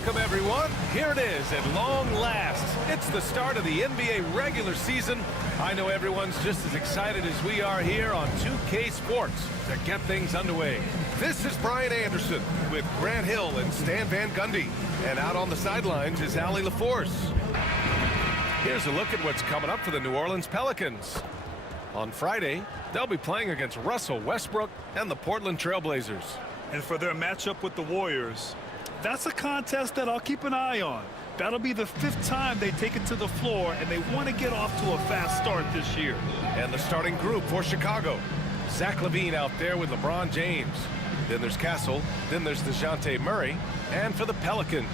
Welcome, everyone. Here it is at long last. It's the start of the NBA regular season. I know everyone's just as excited as we are here on 2K Sports to get things underway. This is Brian Anderson with Grant Hill and Stan Van Gundy. And out on the sidelines is Allie LaForce. Here's a look at what's coming up for the New Orleans Pelicans. On Friday, they'll be playing against Russell Westbrook and the Portland Trail Blazers. And for their matchup with the Warriors, that's a contest that I'll keep an eye on. That'll be the 5th time they take it to the floor, and they want to get off to a fast start this year. And the starting group for Chicago. Zach LaVine out there with LeBron James. Then there's Castle. Then there's DeJounte Murray. And for the Pelicans,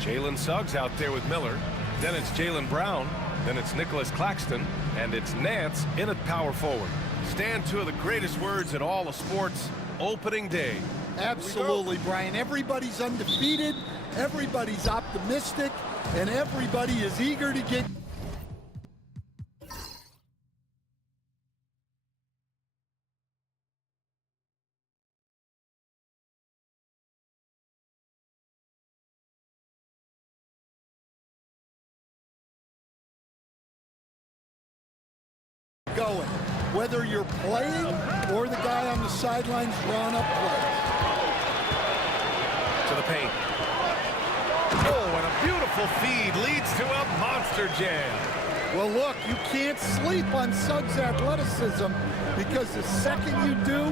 Jalen Suggs out there with Miller. Then it's Jaylen Brown. Then it's Nicholas Claxton. And it's Nance in at power forward. Stan, two of the greatest words in all of sports, opening day. Absolutely, Brian. Everybody's undefeated, everybody's optimistic, and everybody is eager to get going. Whether you're playing or the guy on the sidelines drawing up plays. To the paint. Oh, and a beautiful feed leads to a monster jam. Well, look, you can't sleep on Suggs' athleticism because the second you do,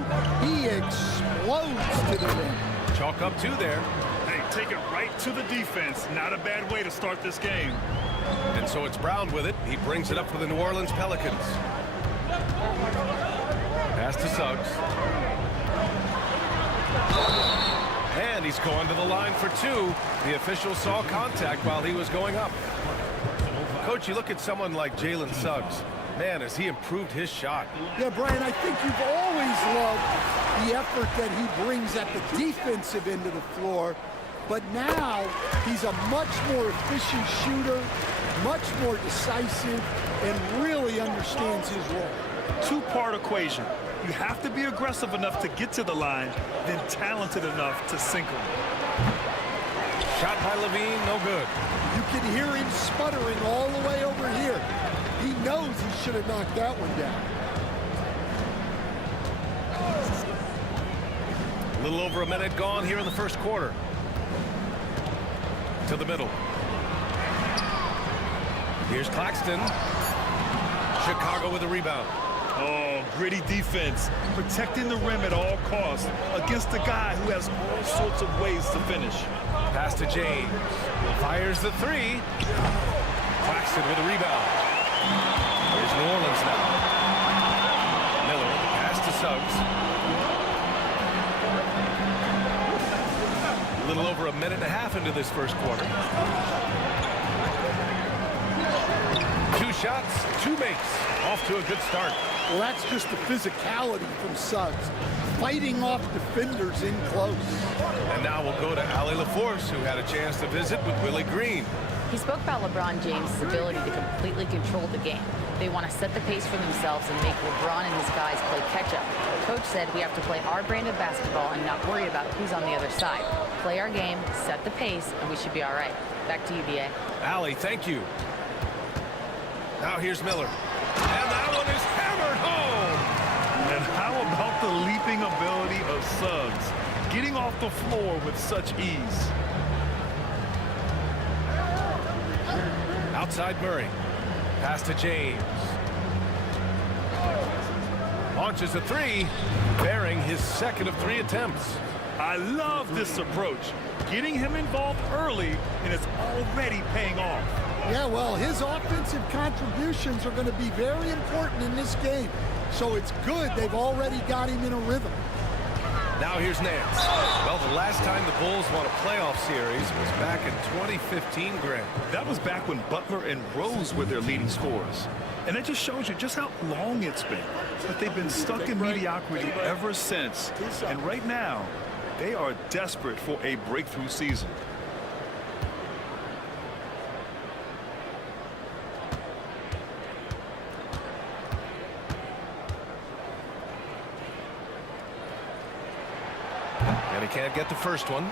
he explodes to the rim. Chalk up 2 there. Hey, take it right to the defense. Not a bad way to start this game. And so it's Brown with it. He brings it up for the New Orleans Pelicans. Pass to Suggs. And he's going to the line for 2. The official saw contact while he was going up. Coach, you look at someone like Jalen Suggs. Man, has he improved his shot. Yeah, Brian, I think you've always loved the effort that he brings at the defensive end of the floor. But now he's a much more efficient shooter, much more decisive, and really understands his role. 2-part equation. You have to be aggressive enough to get to the line, then talented enough to sink them. Shot by LaVine, no good. You can hear him sputtering all the way over here. He knows he should have knocked that one down. A little over a minute gone here in the first quarter. To the middle. Here's Claxton. Chicago with a rebound. Oh, gritty defense, protecting the rim at all costs against a guy who has all sorts of ways to finish. Pass to James. Fires the 3. Claxton with a rebound. Here's New Orleans now. Miller, pass to Suggs. A little over a minute and a half into this first quarter. 2 shots, 2 makes. Off to a good start. Well, that's just the physicality from Suggs, fighting off defenders in close. And now we'll go to Allie LaForce, who had a chance to visit with Willie Green. He spoke about LeBron James' ability to completely control the game. They want to set the pace for themselves and make LeBron and his guys play catch-up. Coach said we have to play our brand of basketball and not worry about who's on the other side. Play our game, set the pace, and we should be all right. Back to you, B.A. Allie, thank you. Now here's Miller. And that one is hammered home. And how about the leaping ability of Suggs, getting off the floor with such ease? Outside Murray. Pass to James. Launches a 3, bearing his second of 3 attempts. I love this approach, getting him involved early, and it's already paying off. Yeah, well, his offensive contributions are going to be very important in this game. So it's good they've already got him in a rhythm. Now here's Nance. Well, the last time the Bulls won a playoff series was back in 2015, Grant. That was back when Butler and Rose were their leading scorers. And that just shows you just how long it's been. But they've been stuck in mediocrity ever since. And right now, they are desperate for a breakthrough season. And he can't get the first one.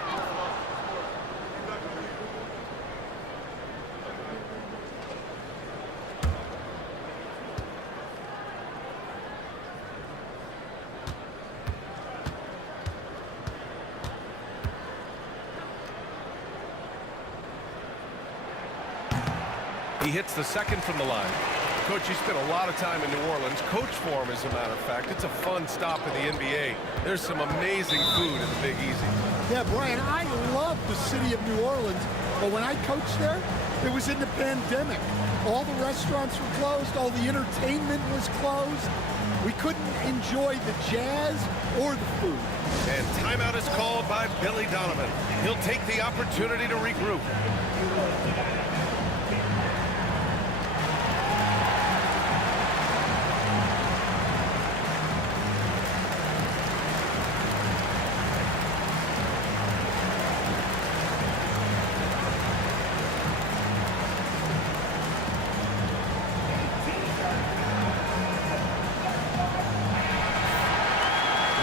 He hits the second from the line. Coach, you spent a lot of time in New Orleans. Coach for him, as a matter of fact. It's a fun stop in the NBA. There's some amazing food in the Big Easy. Yeah, Brian, I love the city of New Orleans, but when I coached there, it was in the pandemic. All the restaurants were closed, all the entertainment was closed. We couldn't enjoy the jazz or the food. And timeout is called by Billy Donovan. He'll take the opportunity to regroup.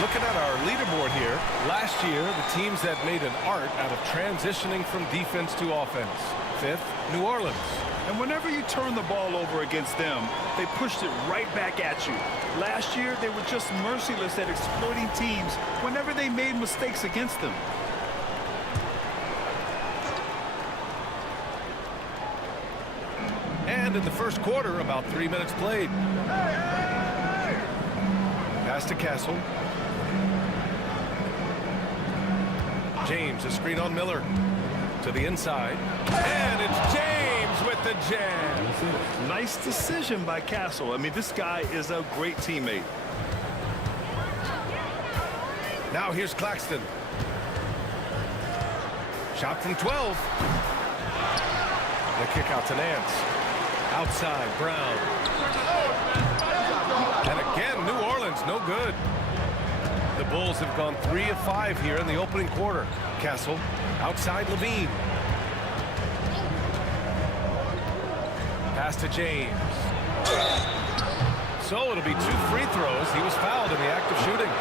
Looking at our leaderboard here, last year the teams that made an art out of transitioning from defense to offense. 5th, New Orleans. And whenever you turn the ball over against them, they pushed it right back at you. Last year, they were just merciless at exploiting teams whenever they made mistakes against them. And in the first quarter, about 3 minutes played. Pass to Castle. James, a screen on Miller. To the inside. And it's James with the jam. Nice decision by Castle. I mean, this guy is a great teammate. Now here's Claxton. Shot from 12. The kick out to Nance. Outside, Brown. And again, New Orleans, no good. The Bulls have gone 3 of 5 here in the opening quarter. Castle, outside Levine. Pass to James. So it'll be 2 free throws. He was fouled in the act of shooting.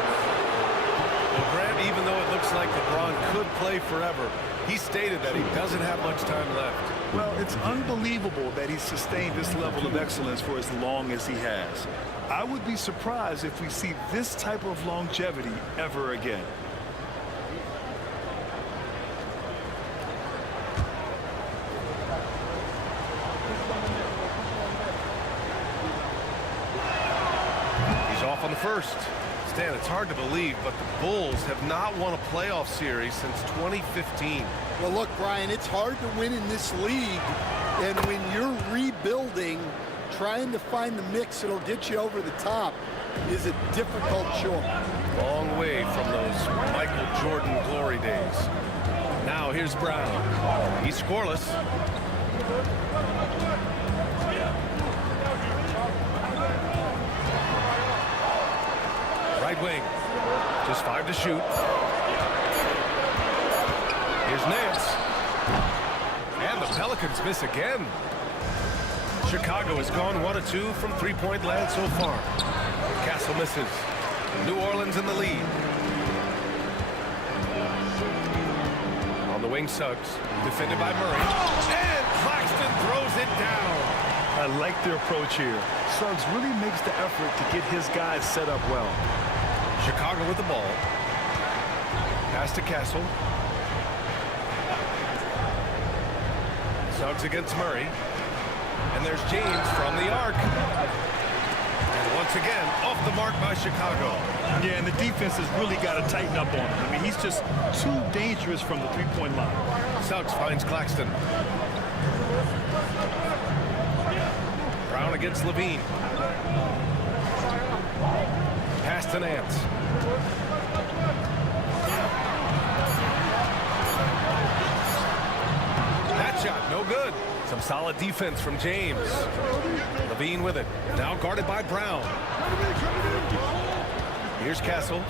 Well, Grant, even though it looks like LeBron could play forever, he stated that he doesn't have much time left. Well, it's unbelievable that he's sustained this level of excellence for as long as he has. I would be surprised if we see this type of longevity ever again. He's off on the first. Stan, it's hard to believe, but the Bulls have not won a playoff series since 2015. Well, look, Brian, it's hard to win in this league, and when you're rebuilding, trying to find the mix that'll get you over the top is a difficult chore. Long way from those Michael Jordan glory days. Now here's Brown. He's scoreless. Right wing. Just 5 to shoot. Here's Nance. And the Pelicans miss again. Chicago has gone 1 of 2 from three-point land so far. Castle misses. New Orleans in the lead. On the wing, Suggs. Defended by Murray. And Claxton throws it down. I like their approach here. Suggs really makes the effort to get his guys set up well. Chicago with the ball. Pass to Castle. Suggs against Murray. And there's James from the arc. And once again, off the mark by Chicago. Yeah, and the defense has really got to tighten up on him. I mean, he's just too dangerous from the three-point line. Suggs finds Claxton. Brown against Levine. Pass to Nance. That shot, no good. Some solid defense from James. Levine with it. Now guarded by Brown. Here's Castle.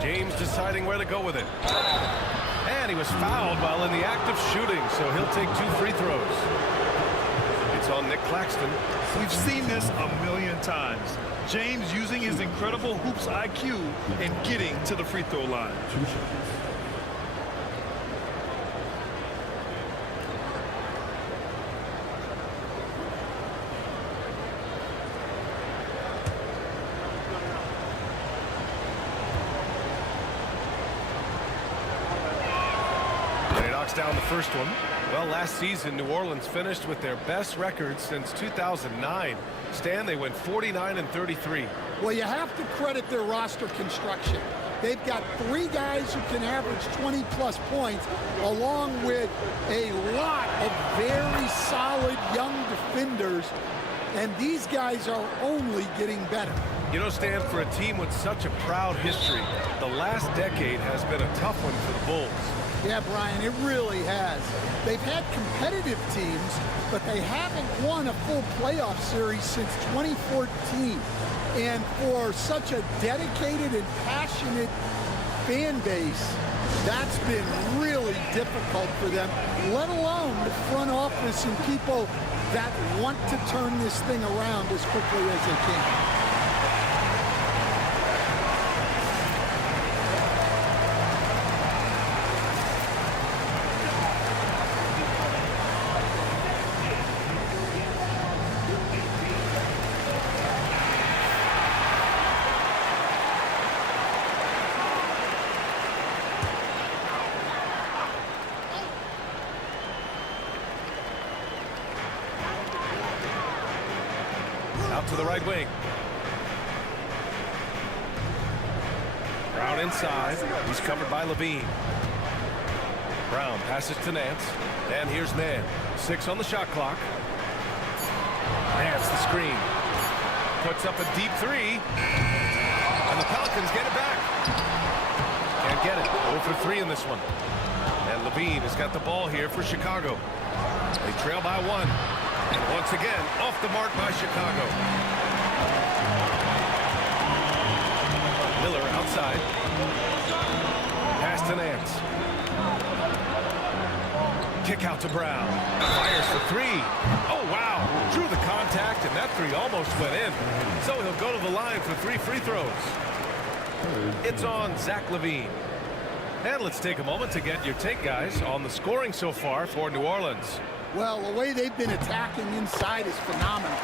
James deciding where to go with it. And he was fouled while in the act of shooting, so he'll take 2 free throws. It's on Nick Claxton. We've seen this a million times. James using his incredible hoops IQ and getting to the free throw line. knocks down the first one. Well, last season, New Orleans finished with their best record since 2009. Stan, they went 49-33. Well, you have to credit their roster construction. They've got 3 guys who can average 20-plus points, along with a lot of very solid young defenders, and these guys are only getting better. You know, Stan, for a team with such a proud history, the last decade has been a tough one for the Bulls. Yeah, Brian, it really has. They've had competitive teams, but they haven't won a full playoff series since 2014. And for such a dedicated and passionate fan base, that's been really difficult for them, let alone the front office and people that want to turn this thing around as quickly as they can. Out to the right wing. Brown inside. He's covered by Levine. Brown passes to Nance. And here's Mann. 6 on the shot clock. Nance the screen. Puts up a deep 3. And the Pelicans get it back. Can't get it. 0 for 3 in this one. And Levine has got the ball here for Chicago. They trail by 1. And once again, off the mark by Chicago. Miller outside. Pass to Nance. Kick out to Brown. Fires for 3. Oh, wow. Drew the contact, and that 3 almost went in. So he'll go to the line for 3 free throws. It's on Zach LaVine. And let's take a moment to get your take, guys, on the scoring so far for New Orleans. Well, the way they've been attacking inside is phenomenal.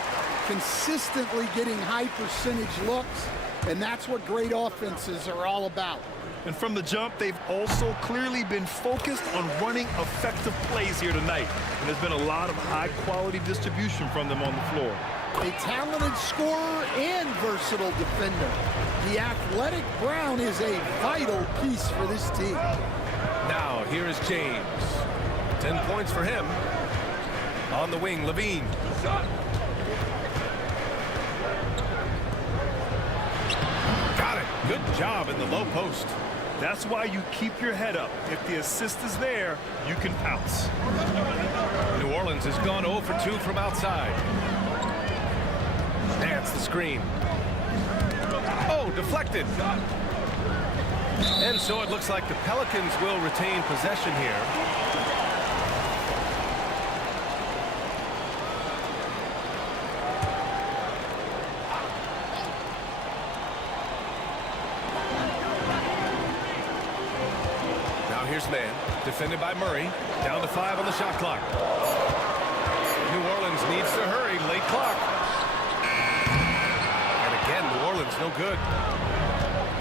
Consistently getting high percentage looks, and that's what great offenses are all about. And from the jump, they've also clearly been focused on running effective plays here tonight. And there's been a lot of high-quality distribution from them on the floor. A talented scorer and versatile defender. The athletic Brown is a vital piece for this team. Now, here is James. 10 points for him. On the wing, Levine. Got it. Good job in the low post. That's why you keep your head up. If the assist is there, you can pounce. New Orleans has gone 0 for 2 from outside. Nance the screen. Oh, deflected. And so it looks like the Pelicans will retain possession here. Here's Mann, defended by Murray. Down to 5 on the shot clock. New Orleans needs to hurry. Late clock. And again, New Orleans no good.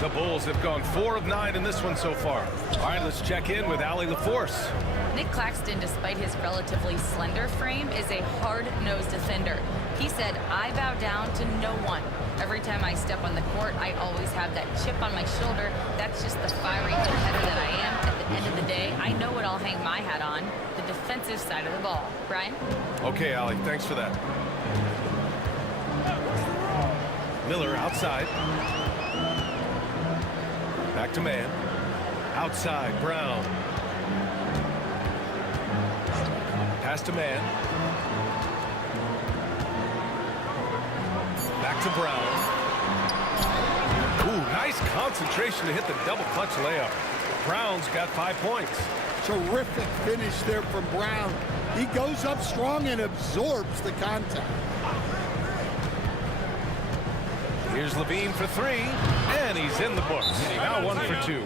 The Bulls have gone 4 of 9 in this one so far. All right, let's check in with Allie LaForce. Nick Claxton, despite his relatively slender frame, is a hard-nosed defender. He said, "I bow down to no one. Every time I step on the court, I always have that chip on my shoulder. That's just the fiery competitor that I am. At the end of the day, I know what I'll hang my hat on, the defensive side of the ball." Brian? Okay, Allie, thanks for that. Miller outside. Back to Mann. Outside, Brown. Pass to Mann. Back to Brown. Ooh, nice concentration to hit the double clutch layup. Brown's got 5 points. Terrific finish there from Brown. He goes up strong and absorbs the contact. Here's Levine for 3, and he's in the books. Now 1 for 2. You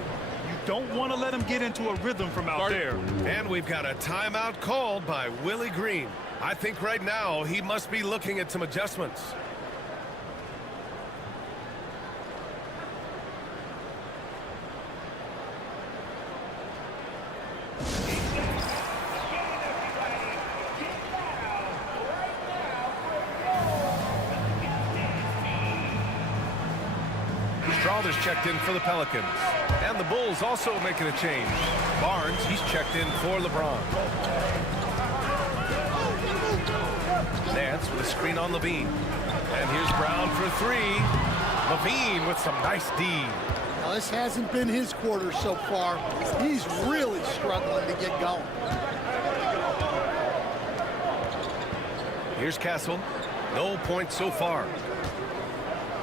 don't want to let him get into a rhythm from out there. And we've got a timeout called by Willie Green. I think right now he must be looking at some adjustments. Strother's checked in for the Pelicans. And the Bulls also making a change. Barnes, he's checked in for LeBron. Nance with a screen on Levine. And here's Brown for three. Levine with some nice D. Now, this hasn't been his quarter so far. He's really struggling to get going. Here's Castle. No points so far.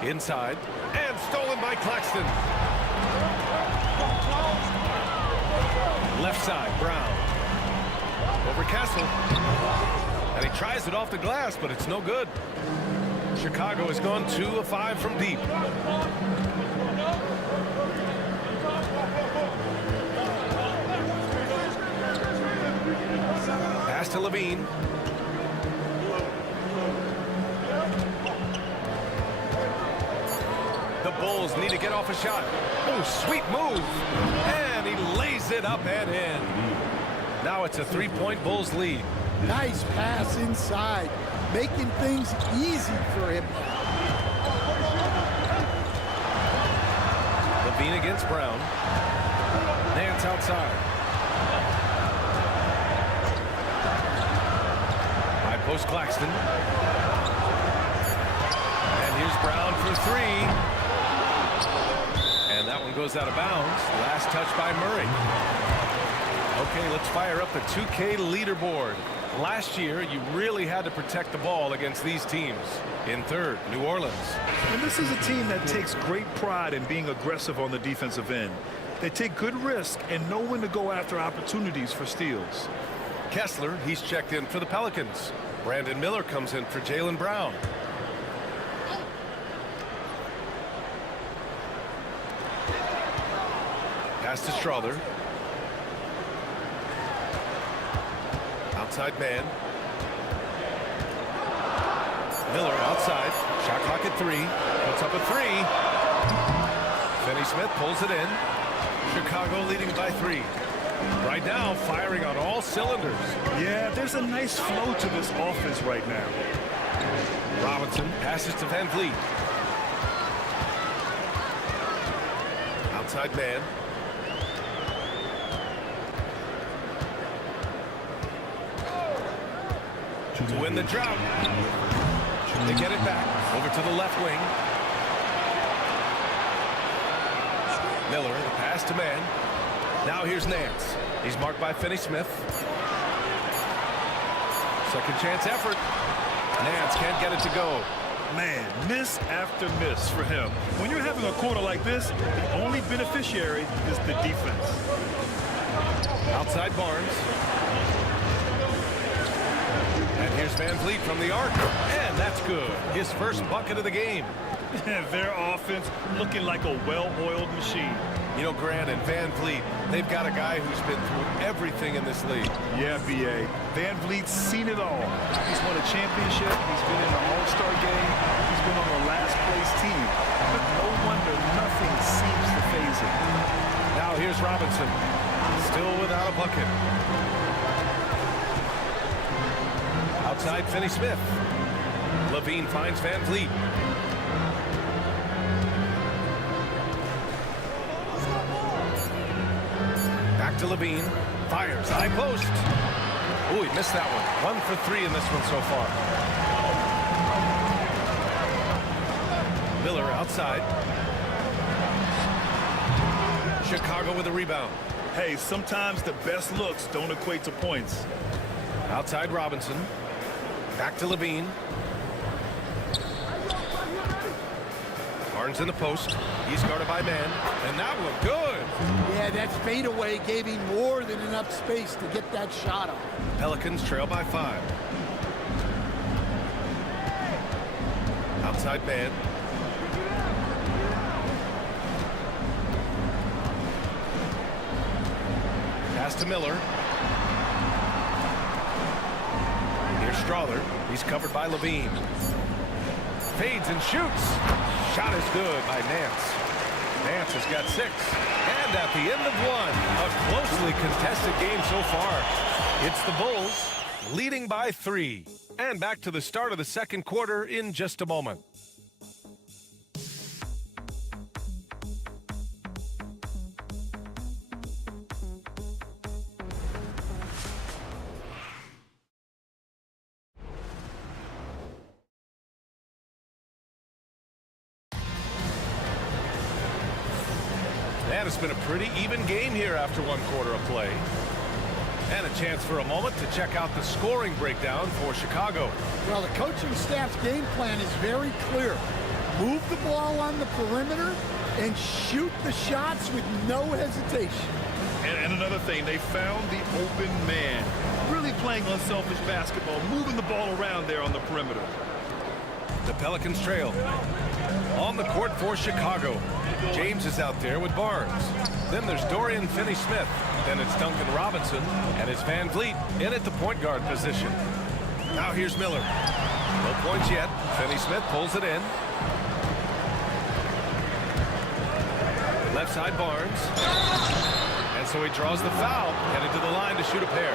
Inside. And stolen by Claxton. Left side, Brown. Over Castle. And he tries it off the glass, but it's no good. Chicago has gone 2 of 5 from deep. Pass to Levine. The Bulls need to get off a shot. Oh, sweet move. And he lays it up and in. Now it's a 3-point Bulls lead. Nice pass inside, making things easy for him. Levine against Brown. Nance outside. High post Claxton. And here's Brown for three. And that one goes out of bounds. Last touch by Murray. Okay, let's fire up the 2K leaderboard. Last year, you really had to protect the ball against these teams. In third, New Orleans. And this is a team that takes great pride in being aggressive on the defensive end. They take good risk and know when to go after opportunities for steals. Kessler, he's checked in for the Pelicans. Brandon Miller comes in for Jaylen Brown. Pass to Strother. Outside man. Miller outside. Shot clock at 3. Puts up a 3. Finney-Smith pulls it in. Chicago leading by 3. Right now, firing on all cylinders. Yeah, there's a nice flow to this offense right now. Robinson passes to Van Vliet. Outside man. To win the drought. They get it back. Over to the left wing. Miller, the pass to man. Now here's Nance. He's marked by Finney-Smith. Second chance effort. Nance can't get it to go. Man, miss after miss for him. When you're having a quarter like this, the only beneficiary is the defense. Outside Barnes. And here's Van Vliet from the arc. And that's good. His first bucket of the game. Their offense looking like a well-oiled machine. You know, Grant and Van Vliet, they've got a guy who's been through everything in this league. Yeah, B.A. Van Vliet's seen it all. He's won a championship. He's been in the All-Star game. He's been on the last-place team. But no wonder nothing seems to faze him. Now here's Robinson. Still without a bucket. Outside Finney-Smith. Levine finds Van Vliet. Back to Levine. Fires. High post. Oh, he missed that one. 1 for 3 in this one so far. Miller outside. Chicago with a rebound. Hey, sometimes the best looks don't equate to points. Outside Robinson. Back to Levine. Barnes in the post. He's guarded by man. And that one good. Yeah, that fadeaway gave him more than enough space to get that shot off. Pelicans trail by 5. Outside man. Pass to Miller. Here's Strother. He's covered by Levine. Fades and shoots. Shot is good by Nance. Nance has got 6. And at the end of one, a closely contested game so far. It's the Bulls leading by 3. And back to the start of the second quarter in just a moment. And it's been a pretty even game here after one quarter of play. And a chance for a moment to check out the scoring breakdown for Chicago. Well, the coaching staff's game plan is very clear. Move the ball on the perimeter and shoot the shots with no hesitation. And another thing, they found the open man. Really playing unselfish basketball, moving the ball around there on the perimeter. The Pelicans trail. On the court for Chicago. James is out there with Barnes. Then there's Dorian Finney-Smith. Then it's Duncan Robinson. And it's Van Vliet in at the point guard position. Now here's Miller. No points yet. Finney-Smith pulls it in. Left side Barnes. And so he draws the foul, headed to the line to shoot a pair.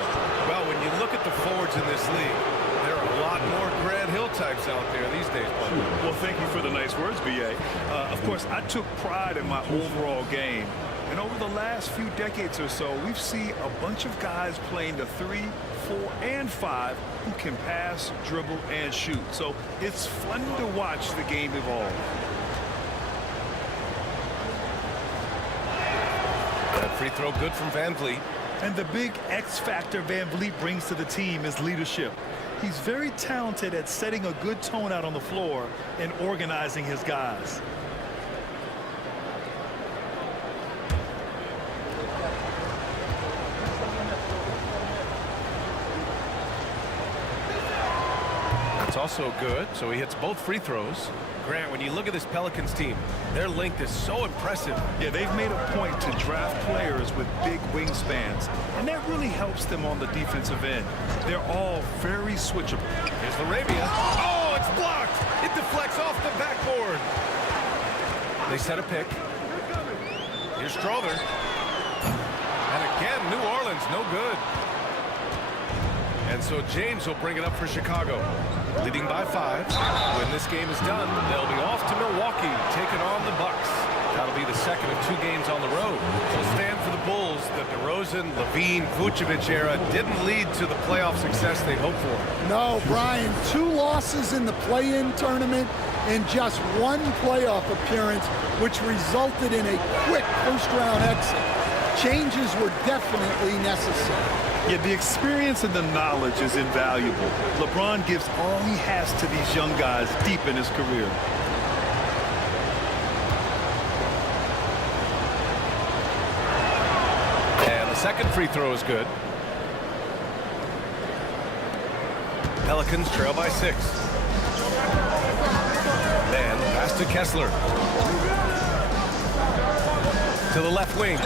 Well, when you look at the forwards in this league, there are a lot more Grant Hill types out there these days, Bud. Well, thank you for the nice words, B.A. Of course, I took pride in my overall game. And over the last few decades or so, we've seen a bunch of guys playing the 3, 4, and 5 who can pass, dribble, and shoot. So it's fun to watch the game evolve. That free throw good from Van Vliet. And the big X factor Van Vliet brings to the team is leadership. He's very talented at setting a good tone out on the floor and organizing his guys. That's also good, so he hits both free throws. Grant, when you look at this Pelicans team, their length is so impressive. Yeah, they've made a point to draft players with big wingspans, and that really helps them on the defensive end. They're all very switchable. Here's Laravia. Oh, it's blocked. It deflects off the backboard. They set a pick. Here's Strother. And again, New Orleans, no good. And so James will bring it up for Chicago. Leading by 5. When this game is done, they'll be off to Milwaukee, taking on the Bucks. That'll be the second of 2 games on the road. It'll stand for the Bulls. The DeRozan, Levine, Vucevic era didn't lead to the playoff success they hoped for. No, Brian, 2 losses in the play-in tournament and just 1 playoff appearance, which resulted in a quick first-round exit. Changes were definitely necessary. Yeah, the experience and the knowledge is invaluable. LeBron gives all he has to these young guys deep in his career. And the second free throw is good. Pelicans trail by 6. Then pass to Kessler. To the left wing.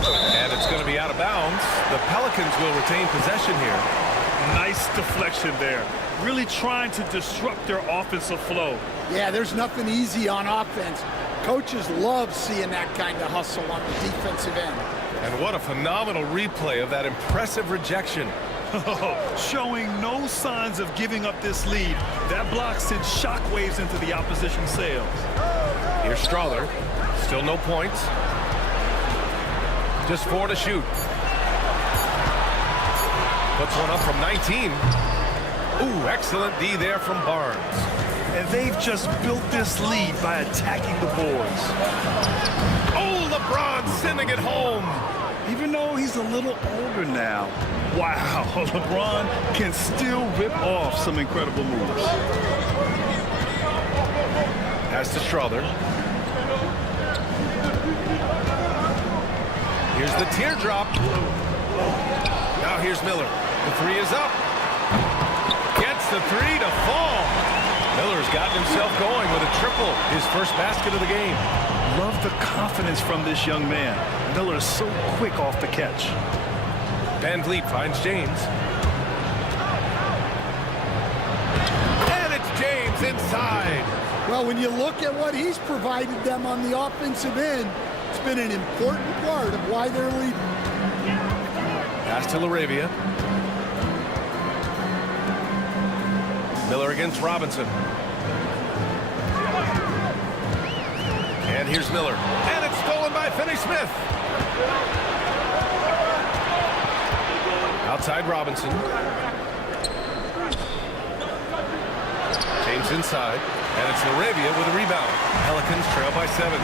And it's going to be out of bounds. The Pelicans will retain possession here. Nice deflection there. Really trying to disrupt their offensive flow. Yeah, there's nothing easy on offense. Coaches love seeing that kind of hustle on the defensive end. And what a phenomenal replay of that impressive rejection. Showing no signs of giving up this lead. That block sent shockwaves into the opposition sails. Here's Strother. Still no points. Just 4 to shoot. Puts one up from 19. Ooh, excellent D there from Barnes. And they've just built this lead by attacking the boards. Oh, LeBron sending it home. Even though he's a little older now, wow, LeBron can still rip off some incredible moves. Pass to Strother. Here's the teardrop. Now here's Miller. The 3 is up. Gets the 3 to fall. Miller's gotten himself going with a triple. His first basket of the game. Love the confidence from this young man. Miller is so quick off the catch. Van Vliet finds James. And it's James inside. Well, when you look at what he's provided them on the offensive end, it's been an important part of why they're leading. Pass to Laravia. Miller against Robinson. And here's Miller. And it's stolen by Finney-Smith. Outside Robinson. James inside. And it's Laravia with a rebound. Pelicans trail by 7.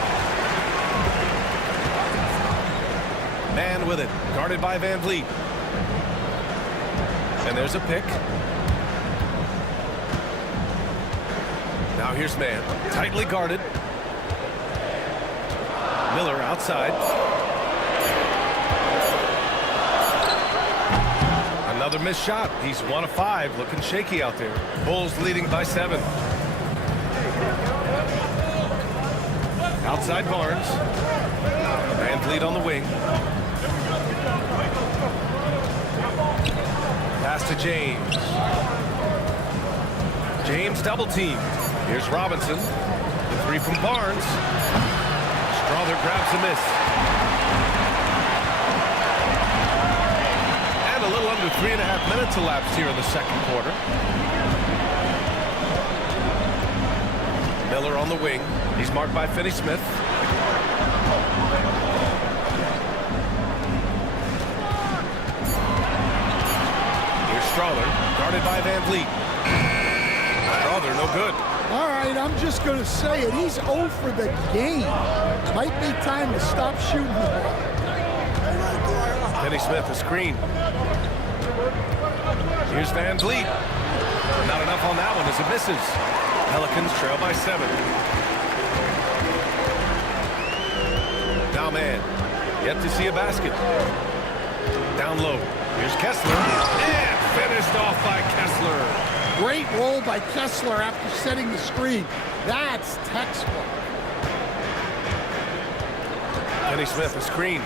Man with it, guarded by Van Vliet. And there's a pick. Now here's Man, tightly guarded. Miller outside. Another missed shot. He's 1 of 5, looking shaky out there. Bulls leading by 7. Outside Barnes. Van Vliet on the wing. Pass to James. James double team. Here's Robinson. The 3 from Barnes. Strother grabs a miss. And a little under 3.5 minutes elapsed here in the second quarter. Miller on the wing. He's marked by Finney-Smith. Here's Strother, guarded by Van Vliet. Strother, no good. All right, I'm just going to say it. He's 0 for the game. Might be time to stop shooting the ball. Finney-Smith, a screen. Here's Van Vliet. Not enough on that one as it misses. Pelicans trail by 7. Now Man, yet to see a basket. Down low. Here's Kessler. And finished off by Kessler. Great roll by Kessler after setting the screen. That's textbook. Finney-Smith, a screen.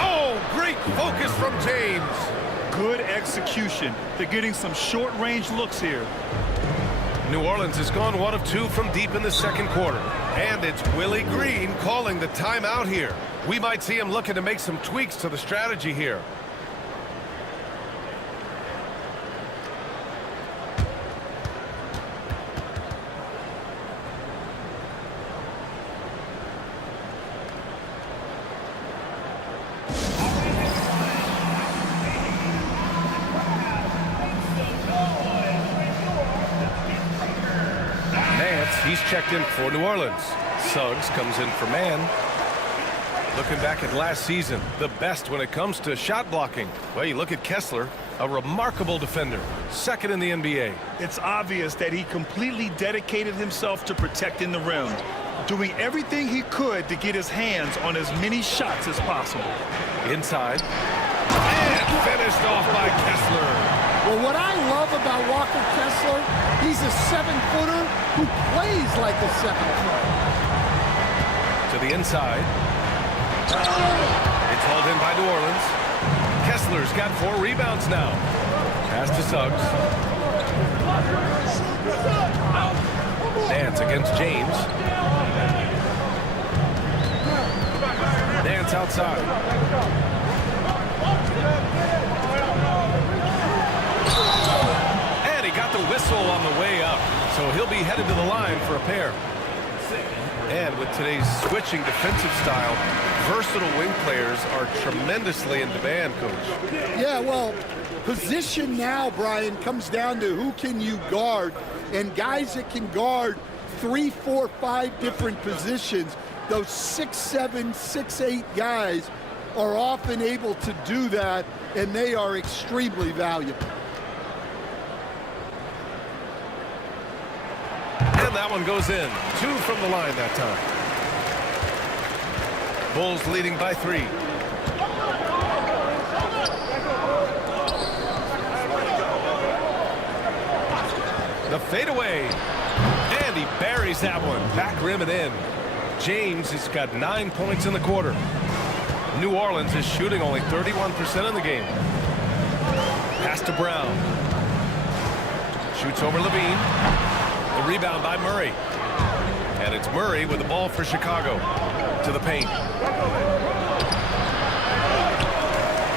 Oh, great focus from James. Good execution. They're getting some short-range looks here. New Orleans has gone 1 of 2 from deep in the second quarter. And it's Willie Green calling the timeout here. We might see him looking to make some tweaks to the strategy here. He's checked in for New Orleans. Suggs comes in for Man. Looking back at last season, the best when it comes to shot blocking. Well, you look at Kessler, a remarkable defender, 2nd in the NBA. It's obvious that he completely dedicated himself to protecting the rim, doing everything he could to get his hands on as many shots as possible. Inside. And finished off by Kessler. Well, what I love about Walker Kessler, he's a 7-footer who plays like a 7-footer. To the inside. It's hauled in by New Orleans. Kessler's got 4 rebounds now. Pass to Suggs. Nance against James. Nance outside. And he got the whistle on the way up, so he'll be headed to the line for a pair. And with today's switching defensive style, versatile wing players are tremendously in demand, Coach. Yeah, well, position now, Brian, comes down to who can you guard, and guys that can guard 3, 4, 5 different positions. Those 6'7", 6'8" guys are often able to do that, and they are extremely valuable. And that one goes in. 2 from the line that time. Bulls leading by 3. The fadeaway. And he buries that one. Back rim and in. James has got 9 points in the quarter. New Orleans is shooting only 31% in the game. Pass to Brown. Shoots over Levine. The rebound by Murray. And it's Murray with the ball for Chicago. To the paint.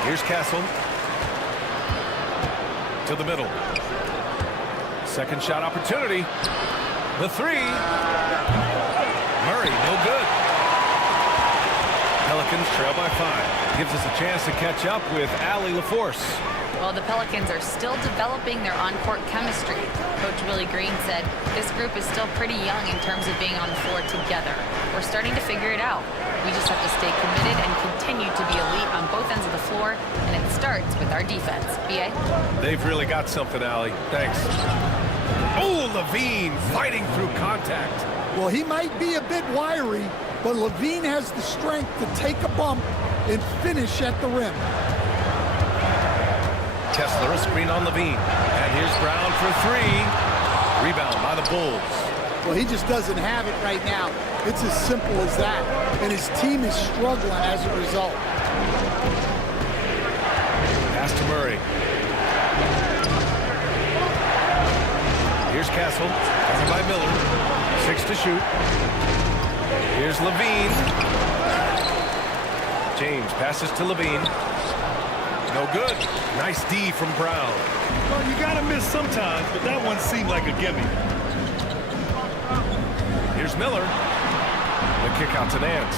Here's Castle. To the middle. Second shot opportunity. The 3. Murray, no good. Pelicans trail by 5. Gives us a chance to catch up with Allie LaForce. Well, the Pelicans are still developing their on-court chemistry. Coach Willie Green said this group is still pretty young in terms of being on the floor together. We're starting to figure it out. We just have to stay committed and continue to be elite on both ends of the floor, and it starts with our defense. B.A.? They've really got something, Allie. Thanks. Oh, Levine fighting through contact. Well, he might be a bit wiry, but Levine has the strength to take a bump and finish at the rim. Kessler, a screen on Levine. And here's Brown for three. Rebound by the Bulls. Well, he just doesn't have it right now. It's as simple as that. And his team is struggling as a result. Pass to Murray. Here's Castle. Covered by Miller. 6 to shoot. Here's Levine. James passes to Levine. No good. Nice D from Brown. Well, you got to miss sometimes, but that one seemed like a gimme. Here's Miller. The kick out to Nance.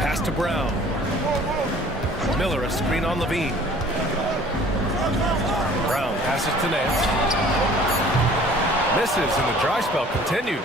Pass to Brown. Miller, a screen on Levine. Brown passes to Nance. Misses, and the dry spell continues.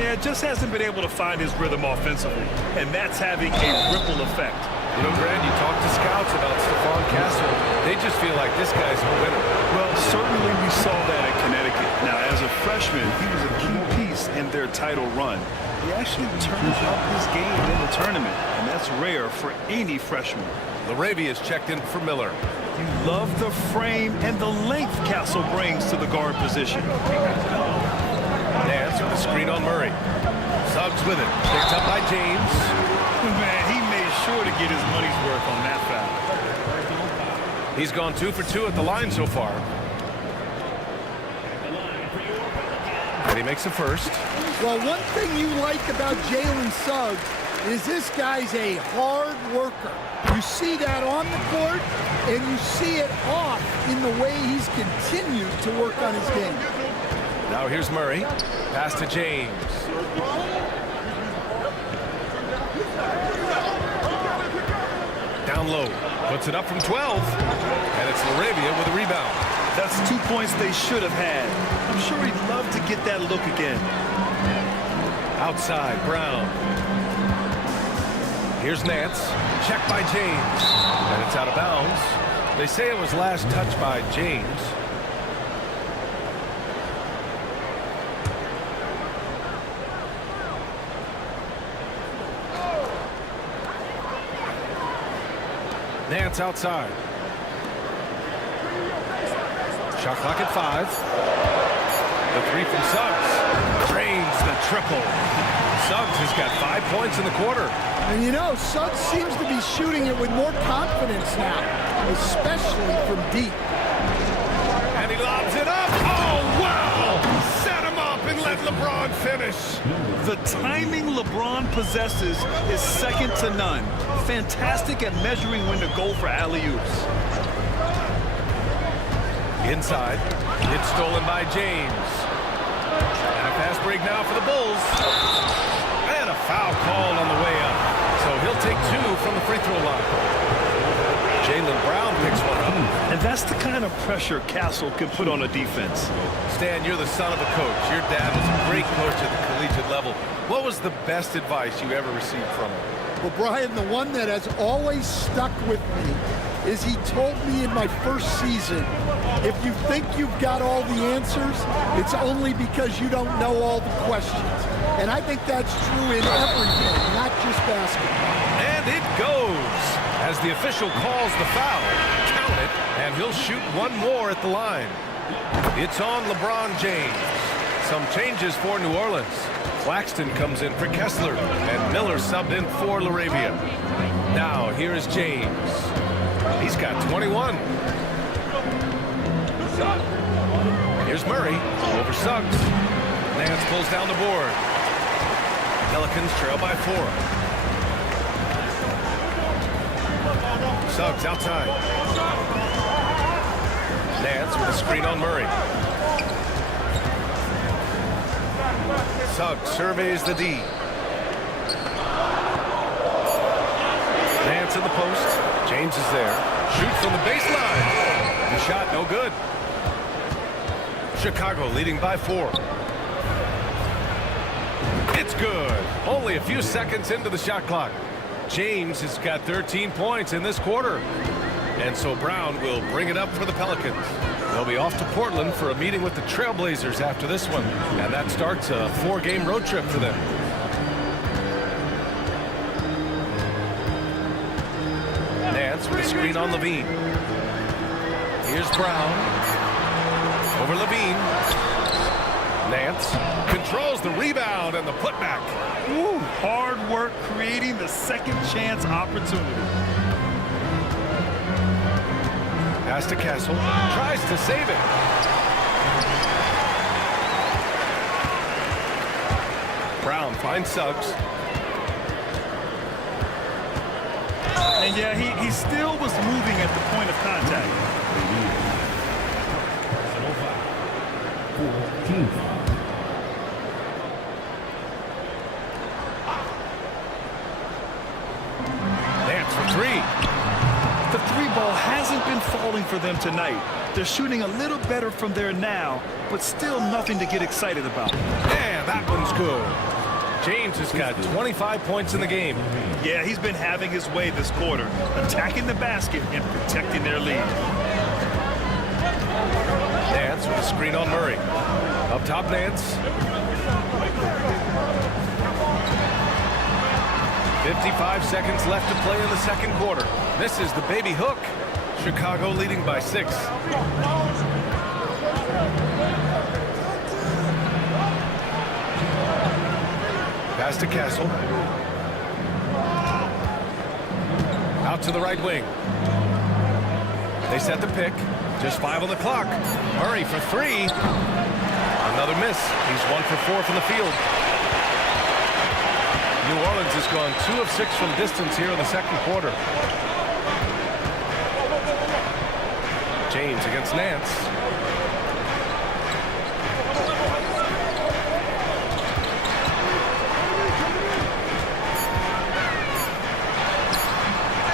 Yeah, just hasn't been able to find his rhythm offensively, and that's having a ripple effect. You know, Grant, you talk to scouts about Stephon Castle. They just feel like this guy's a winner. Well, certainly we saw that at Connecticut. Now, as a freshman, he was a key piece in their title run. He actually turned up his game in the tournament, and that's rare for any freshman. LaRavia is checked in for Miller. You love the frame and the length Castle brings to the guard position. Nance with a screen on Murray. Suggs with it. Picked up by James. Man, he made sure to get his money's worth on that foul. He's gone 2 for 2 at the line so far. And he makes the first. Well, one thing you like about Jalen Suggs is this guy's a hard worker. You see that on the court, and you see it off in the way he's continued to work on his game. Now here's Murray. Pass to James. Down low. Puts it up from 12. And it's LaRavia with a rebound. That's 2 points they should have had. I'm sure he'd love to get that look again. Outside, Brown. Here's Nance. Checked by James. And it's out of bounds. They say it was last touched by James. Nance outside. Shot clock at 5. The three from Suggs. Drains the triple. Suggs has got 5 points in the quarter. And you know, Suggs seems to be shooting it with more confidence now, especially from deep. And he lobs it up. Oh, wow! Set him up and let LeBron finish. The timing LeBron possesses is second to none. Fantastic at measuring when to go for alley-oops. Inside. It's stolen by James. And a fast break now for the Bulls. And a foul called on the way up. So he'll take 2 from the free throw line. Jaylen Brown picks one up. And that's the kind of pressure Castle can put on a defense. Stan, you're the son of a coach. Your dad was a great coach at the collegiate level. What was the best advice you ever received from him? Well, Brian, the one that has always stuck with me is he told me in my first season, if you think you've got all the answers, it's only because you don't know all the questions. And I think that's true in everything, not just basketball. And it goes as the official calls the foul. Count it, and he'll shoot one more at the line. It's on LeBron James. Some changes for New Orleans. Claxton comes in for Kessler, and Miller subbed in for LaRavia. Now, here is James. He's got 21. Here's Murray over Suggs. Nance pulls down the board. Pelicans trail by 4. Suggs outside. Nance with a screen on Murray. Suggs surveys the D. Nance Gets in the post. James is there. Shoots from the baseline. The shot no good. Chicago leading by 4. It's good. Only a few seconds into the shot clock. James has got 13 points in this quarter. And so Brown will bring it up for the Pelicans. They'll be off to Portland for a meeting with the Trailblazers after this one. And that starts a 4-game road trip for them. Nance with a screen on Levine. Here's Brown. Over Levine. Nance controls the rebound and the putback. Woo, hard work creating the second chance opportunity. Pass to Castle. Tries to save it. Brown finds Suggs. And yeah, he still was moving at the point of contact. Nance for 3. The 3-ball hasn't been falling for them tonight. They're shooting a little better from there now, but still nothing to get excited about. And that one's good. James has got 25 points in the game. Yeah, he's been having his way this quarter, attacking the basket and protecting their lead. Nance with a screen on Murray. Up top, Nance. 55 seconds left to play in the second quarter. This is the baby hook. Chicago leading by 6. Pass to Castle. Out to the right wing. They set the pick. Just 5 on the clock. Murray for 3. Another miss. He's 1 for 4 from the field. New Orleans has gone 2 of 6 from distance here in the second quarter. James against Nance.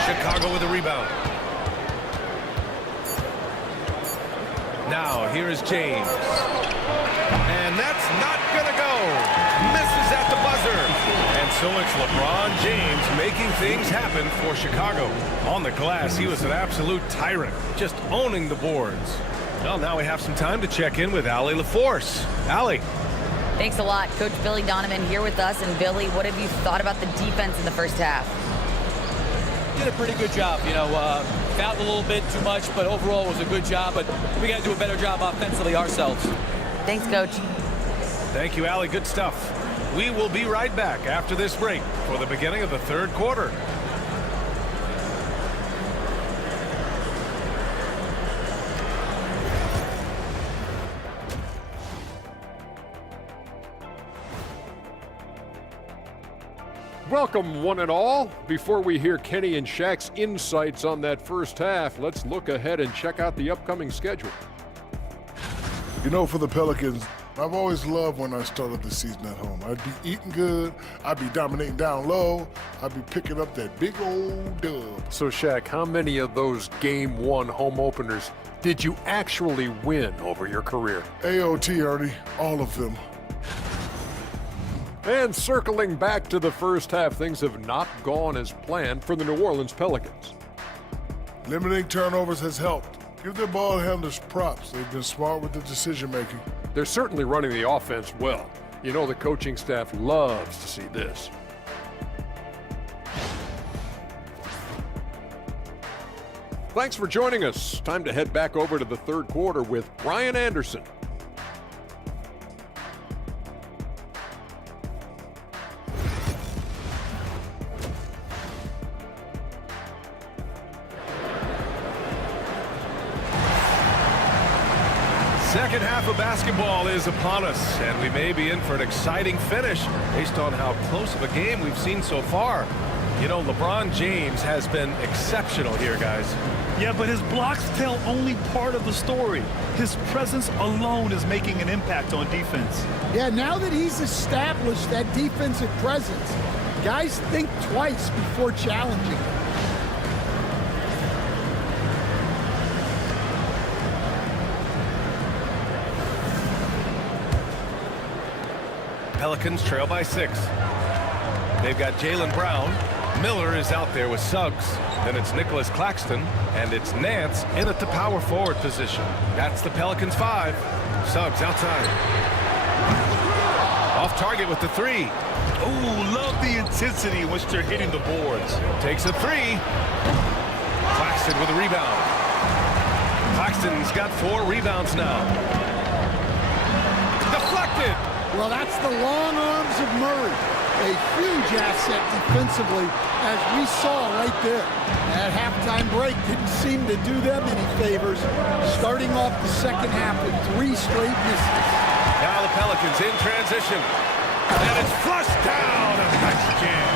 Chicago with a rebound. Now here is James. And that's not gonna go. Misses at the buzzer. And so it's LeBron James making things happen for Chicago. On the glass, he was an absolute tyrant, just owning the boards. Well, now we have some time to check in with Allie LaForce. Allie. Thanks a lot. Coach Billy Donovan here with us. And Billy, what have you thought about the defense in the first half? Did a pretty good job. You know, fouled a little bit too much, but overall it was a good job. But we got to do a better job offensively ourselves. Thanks, Coach. Thank you, Allie. Good stuff. We will be right back after this break for the beginning of the third quarter. Welcome, one and all. Before we hear Kenny and Shaq's insights on that first half, let's look ahead and check out the upcoming schedule. You know, for the Pelicans, I've always loved when I started the season at home. I'd be eating good, I'd be dominating down low, I'd be picking up that big old dub. So, Shaq, how many of those Game 1 home openers did you actually win over your career? AOT, Ernie, all of them. And circling back to the first half, things have not gone as planned for the New Orleans Pelicans. Limiting turnovers has helped. Give their ball handlers props. They've been smart with the decision-making. They're certainly running the offense well. You know the coaching staff loves to see this. Thanks for joining us. Time to head back over to the third quarter with Brian Anderson. Second half of basketball is upon us, and we may be in for an exciting finish based on how close of a game we've seen so far. You know, LeBron James has been exceptional here, guys. Yeah, but his blocks tell only part of the story. His presence alone is making an impact on defense. Yeah, now that he's established that defensive presence, guys think twice before challenging him. Pelicans trail by 6. They've got Jaylen Brown. Miller is out there with Suggs. Then it's Nicholas Claxton, and it's Nance in at the power forward position. That's the Pelicans 5. Suggs outside. Off target with the 3. Oh, love the intensity in which they're hitting the boards. Takes a 3. Claxton with a rebound. Claxton's got 4 rebounds now. Deflected. Well, that's the long arms of Murray. A huge asset defensively, as we saw right there. That halftime break didn't seem to do them any favors, starting off the second half with 3 straight misses. Now the Pelicans in transition. And it's flushed down. A nice jam.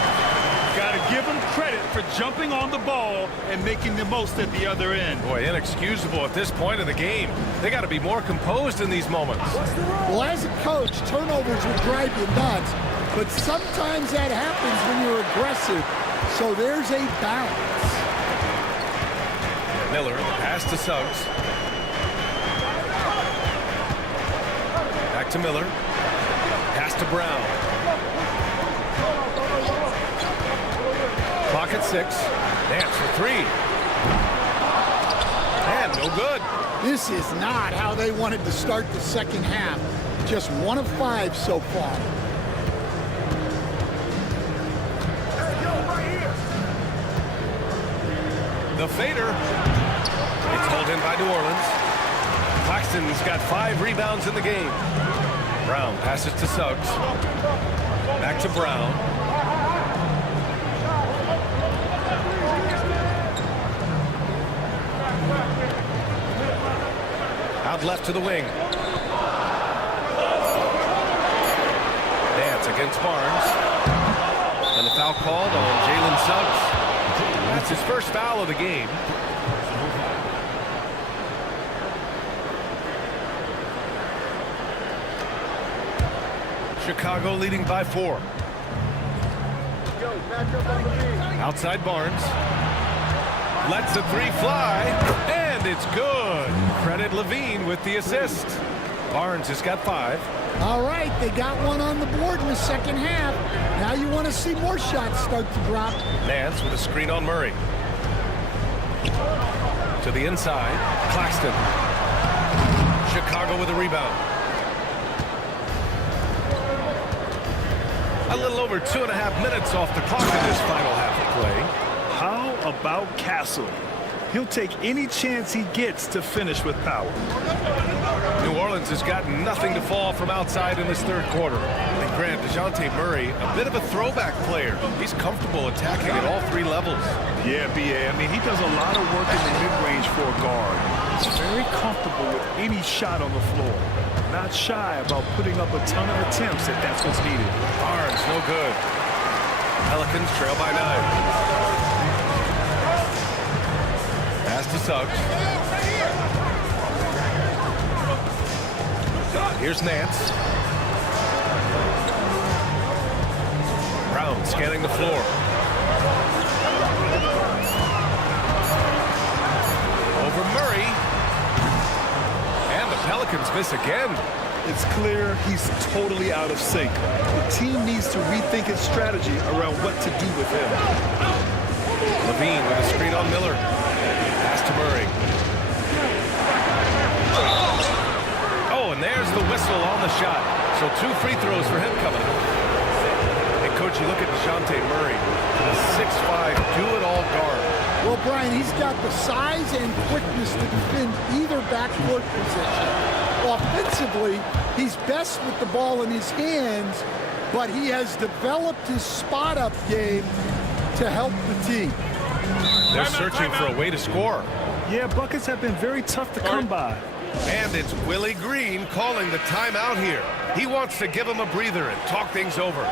Got to give them credit for jumping on the ball and making the most at the other end. Boy, inexcusable at this point in the game. They got to be more composed in these moments. Well, as a coach, turnovers will drive you nuts, but sometimes that happens when you're aggressive. So there's a balance. Miller, the pass to Suggs. Back to Miller. Pass to Brown. Clock at 6. Nance for 3. And no good. This is not how they wanted to start the second half. Just 1 of 5 so far. The fader. It's held in by New Orleans. Claxton's got 5 rebounds in the game. Brown passes to Suggs. Back to Brown. Out left to the wing. Nance against Barnes. And the foul called on Jalen Suggs. That's his first foul of the game. Chicago leading by 4. Outside Barnes. Lets the 3 fly. And it's good. Credit Levine with the assist. Barnes has got 5. All right, they got 1 on the board in the second half. Now you want to see more shots start to drop. Nance with a screen on Murray. To the inside. Claxton. Chicago with a rebound. A little over 2.5 minutes off the clock in this final half of play. How about Castle? He'll take any chance he gets to finish with power. New Orleans has got nothing to fall from outside in this third quarter. And Grant, DeJounte Murray, a bit of a throwback player. He's comfortable attacking at all 3 levels. Yeah, B.A. I mean, he does a lot of work in the mid-range for a guard. He's very comfortable with any shot on the floor. Not shy about putting up a ton of attempts if that's what's needed. Barnes, no good. Pelicans trail by 9. Pass to Suggs. Here's Nance. Brown scanning the floor. Over Murray. And the Pelicans miss again. It's clear he's totally out of sync. The team needs to rethink its strategy around what to do with him. Levine with a screen on Miller. Pass to Murray. Oh, and there's the whistle on the shot. So 2 free throws for him coming up. And Coach, you look at DeJounte Murray, a 6'5", do-it-all guard. Well, Brian, he's got the size and quickness to defend either backcourt position. Offensively, he's best with the ball in his hands, but he has developed his spot-up game to help the team. They're searching for a way to score. Yeah, buckets have been very tough to come by. And it's Willie Green calling the timeout here. He wants to give him a breather and talk things over.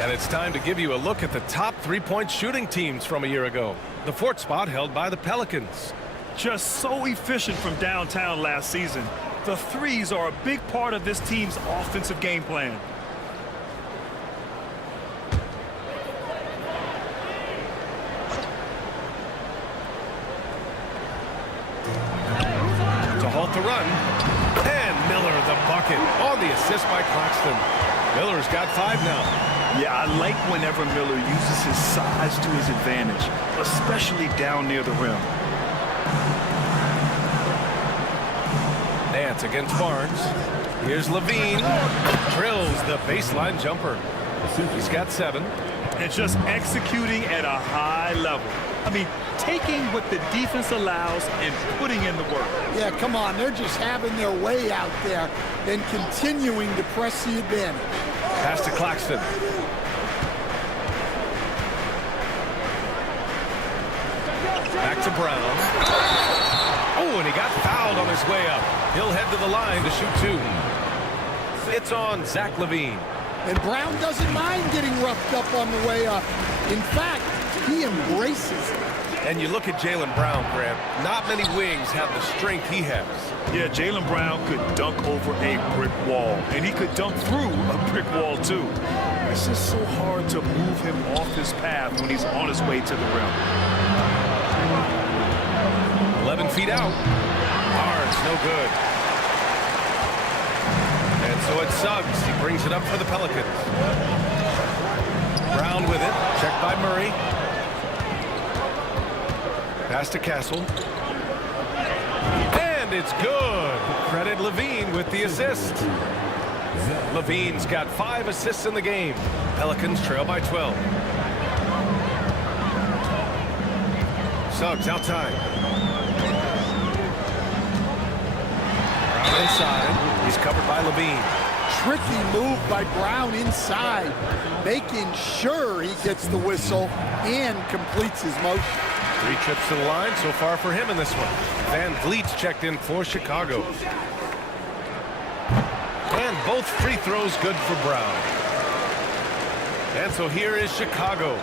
And it's time to give you a look at the top 3-point shooting teams from a year ago. The 4th spot held by the Pelicans. Just so efficient from downtown last season. The threes are a big part of this team's offensive game plan. To halt the run. And Miller, the bucket, on the assist by Claxton. Miller's got 5 now. Yeah, I like whenever Miller uses his size to his advantage, especially down near the rim. Nance against Barnes. Here's Levine. Drills the baseline jumper. He's got 7. And just executing at a high level. I mean, taking what the defense allows and putting in the work. Yeah, come on. They're just having their way out there and continuing to press the advantage. Pass to Claxton. Back to Brown. Oh, and he got fouled on his way up. He'll head to the line to shoot 2. It's on Zach LaVine. And Brown doesn't mind getting roughed up on the way up. In fact, he embraces it. And you look at Jaylen Brown, Grant. Not many wings have the strength he has. Yeah, Jaylen Brown could dunk over a brick wall, and he could dunk through a brick wall, too. It's just so hard to move him off his path when he's on his way to the rim. 11 feet out. Barnes, no good. And so it's Suggs. He brings it up for the Pelicans. Brown with it. Checked by Murray. Pass to Castle. And it's good. Credit LaVine with the assist. LaVine's got 5 assists in the game. Pelicans trail by 12. Suggs outside. Brown inside. He's covered by LaVine. Tricky move by Brown inside, making sure he gets the whistle and completes his motion. 3 trips to the line so far for him in this one. Van Vliet's checked in for Chicago. And both free throws good for Brown. And so here is Chicago.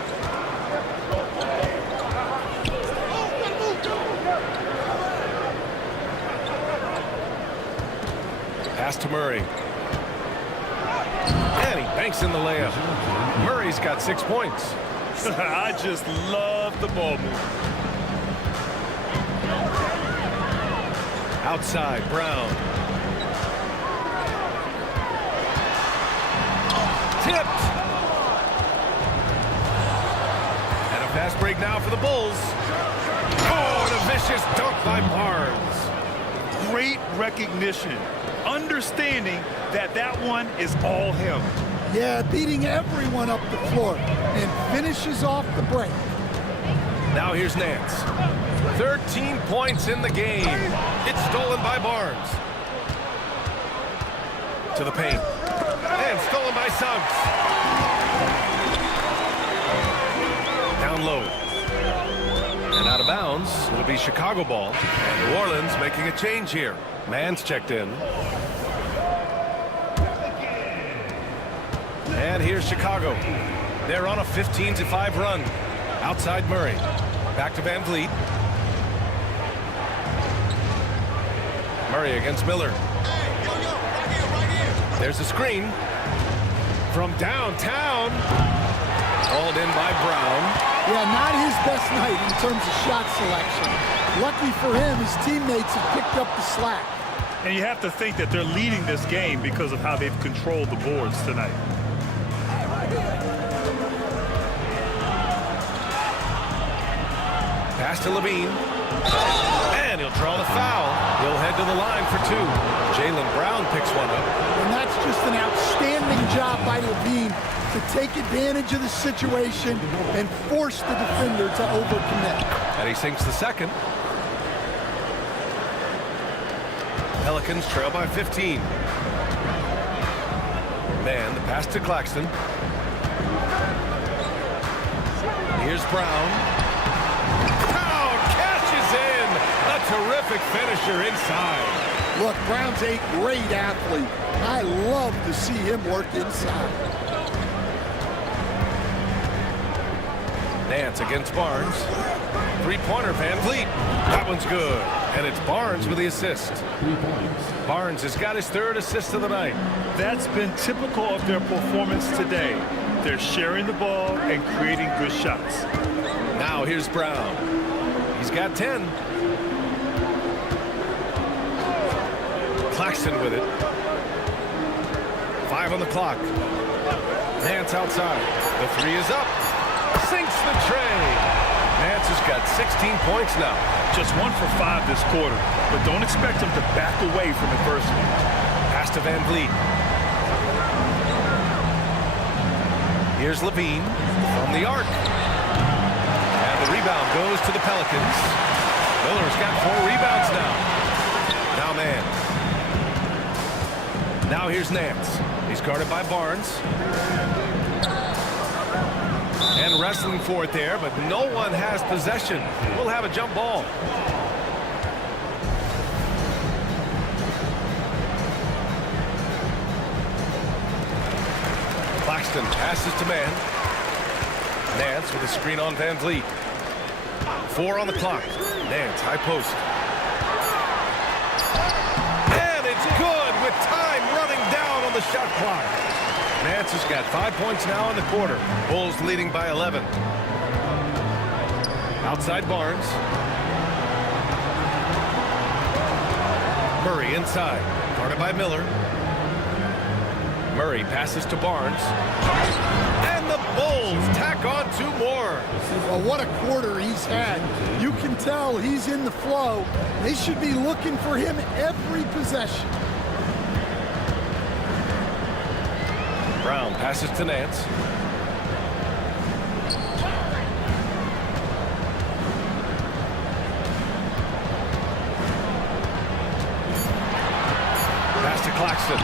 Pass to Murray. And he banks in the layup. Murray's got 6 points. I just love the ball move. Outside, Brown. Tipped. And a fast break now for the Bulls. Oh, and a vicious dunk by Barnes. Great recognition. Understanding that that one is all him. Yeah, beating everyone up the floor and finishes off the break. Now here's Nance. 13 points in the game. It's stolen by Barnes. To the paint. And stolen by Suggs. Down low. And out of bounds. It'll be Chicago ball. And New Orleans making a change here. Mann's checked in. And here's Chicago. They're on a 15-5 run. Outside Murray. Back to Van Vliet. Murray against Miller. There's a screen. From downtown. Hauled in by Brown. Yeah, not his best night in terms of shot selection. Lucky for him, his teammates have picked up the slack. And you have to think that they're leading this game because of how they've controlled the boards tonight. Pass to LaVine. And he'll draw the foul. He'll head to the line for 2. Jaylen Brown picks one up. And that's just an outstanding job by LaVine to take advantage of the situation and force the defender to overcommit. And he sinks the second. Pelicans trail by 15. Man, the pass to Claxton. Here's Brown. Terrific finisher inside. Look, Brown's a great athlete. I love to see him work inside. Nance against Barnes. 3-pointer, Van Vliet. That one's good. And it's Barnes with the assist. Barnes has got his 3rd assist of the night. That's been typical of their performance today. They're sharing the ball and creating good shots. Now here's Brown. He's got 10. Claxton with it. 5 on the clock. Nance outside. The 3 is up. Sinks the tray. Nance has got 16 points now. Just 1 for 5 this quarter, but don't expect him to back away from adversity. Pass to Van Vliet. Here's Levine from the arc. And the rebound goes to the Pelicans. Miller's got 4 rebounds now. Now man. Now here's Nance. He's guarded by Barnes. And wrestling for it there, but no one has possession. We'll have a jump ball. Claxton passes to man. Nance with a screen on Van Vliet. 4 on the clock. Nance, high post. And it's good with time running down on the shot clock. Nance has got 5 points now in the quarter. Bulls leading by 11. Outside Barnes. Murray inside. Guarded by Miller. Murray passes to Barnes. And the Bulls tack on 2 more. Well, what a quarter he's had. You can tell he's in the flow. They should be looking for him every possession. Brown passes to Nance. Pass to Claxton.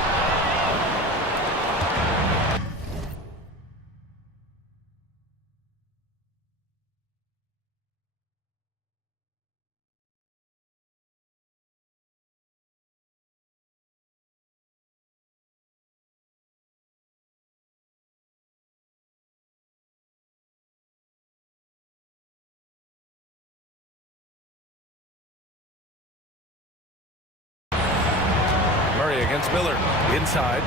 Murray against Miller. Inside.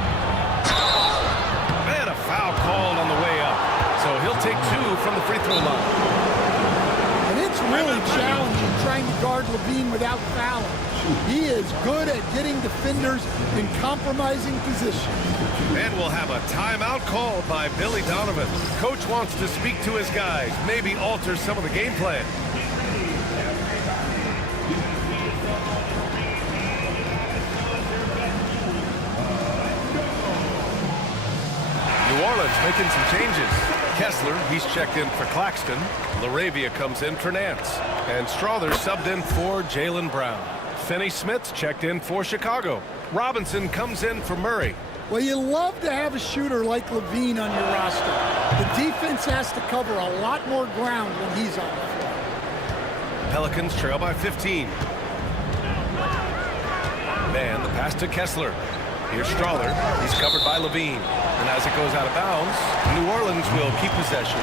And a foul called on the way up. So he'll take 2 from the free throw line. And it's really challenging trying to guard Levine without fouling. He is good at getting defenders in compromising positions. And we'll have a timeout called by Billy Donovan. Coach wants to speak to his guys, maybe alter some of the game plan. New Orleans making some changes. Kessler, he's checked in for Claxton. Laravia comes in for Nance. And Strother subbed in for Jaylen Brown. Finney-Smith's checked in for Chicago. Robinson comes in for Murray. Well, you love to have a shooter like Levine on your roster. The defense has to cover a lot more ground when he's on the floor. Pelicans trail by 15. Man, the pass to Kessler. Here's Strother. He's covered by Levine. And as it goes out of bounds, New Orleans will keep possession.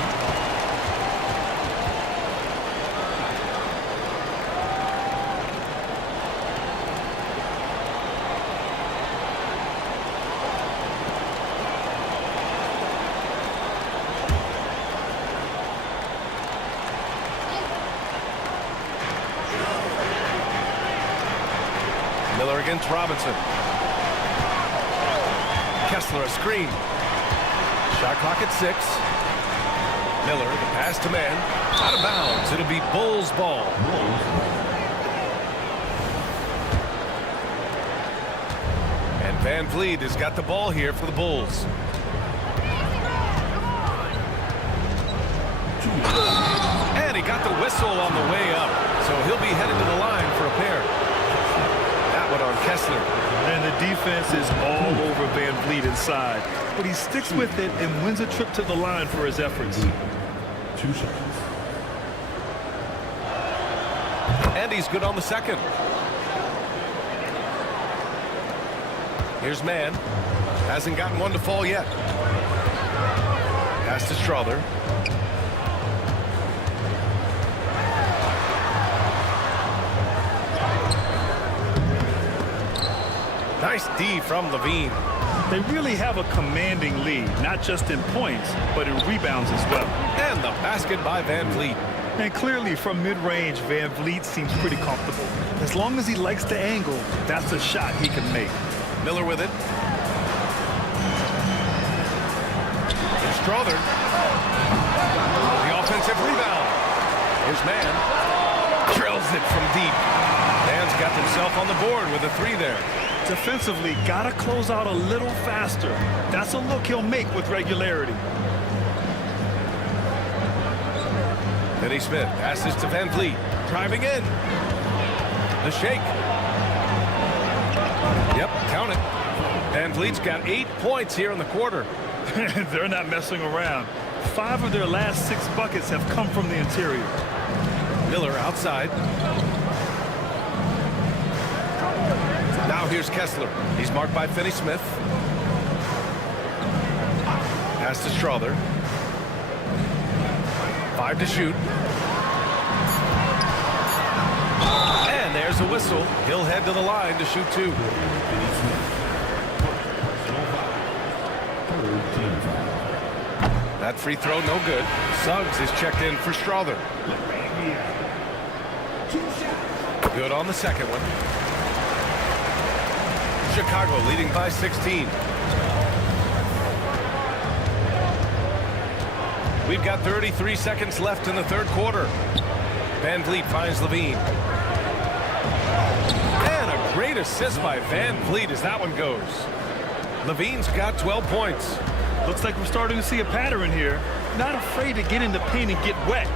Miller against Robinson. Kessler a screen. Shot clock at 6. Miller, the pass to man. Out of bounds. It'll be Bulls ball. And Van Vliet has got the ball here for the Bulls. And he got the whistle on the way up. So he'll be headed to the line for a pair. That one on Kessler. And the defense is all over Van Vliet inside. But he sticks with it and wins a trip to the line for his efforts. 2 shots. And he's good on the second. Here's man. Hasn't gotten one to fall yet. Pass to Strother. Nice D from Levine. They really have a commanding lead, not just in points, but in rebounds as well. And the basket by Van Vliet. And clearly from mid-range, Van Vliet seems pretty comfortable. As long as he likes the angle, that's a shot he can make. Miller with it. Here's Strother. The offensive rebound. His man drills it from deep. Man's got himself on the board with a 3 there. Defensively, gotta close out a little faster. That's a look he'll make with regularity. Finney Smith passes to Van Vliet. Driving in. The shake. Yep, count it. Van Vliet's got 8 points here in the quarter. They're not messing around. 5 of their last 6 buckets have come from the interior. Miller outside. Now here's Kessler. He's marked by Finney Smith. Pass to Strother. 5 to shoot. And there's a whistle. He'll head to the line to shoot 2. That free throw no good. Suggs is checked in for Strother. Good on the second one. Chicago leading by 16. We've got 33 seconds left in the third quarter. Van Vliet finds Levine. And a great assist by Van Vliet as that one goes. Levine's got 12 points. Looks like we're starting to see a pattern here. Not afraid to get in the paint and get wet.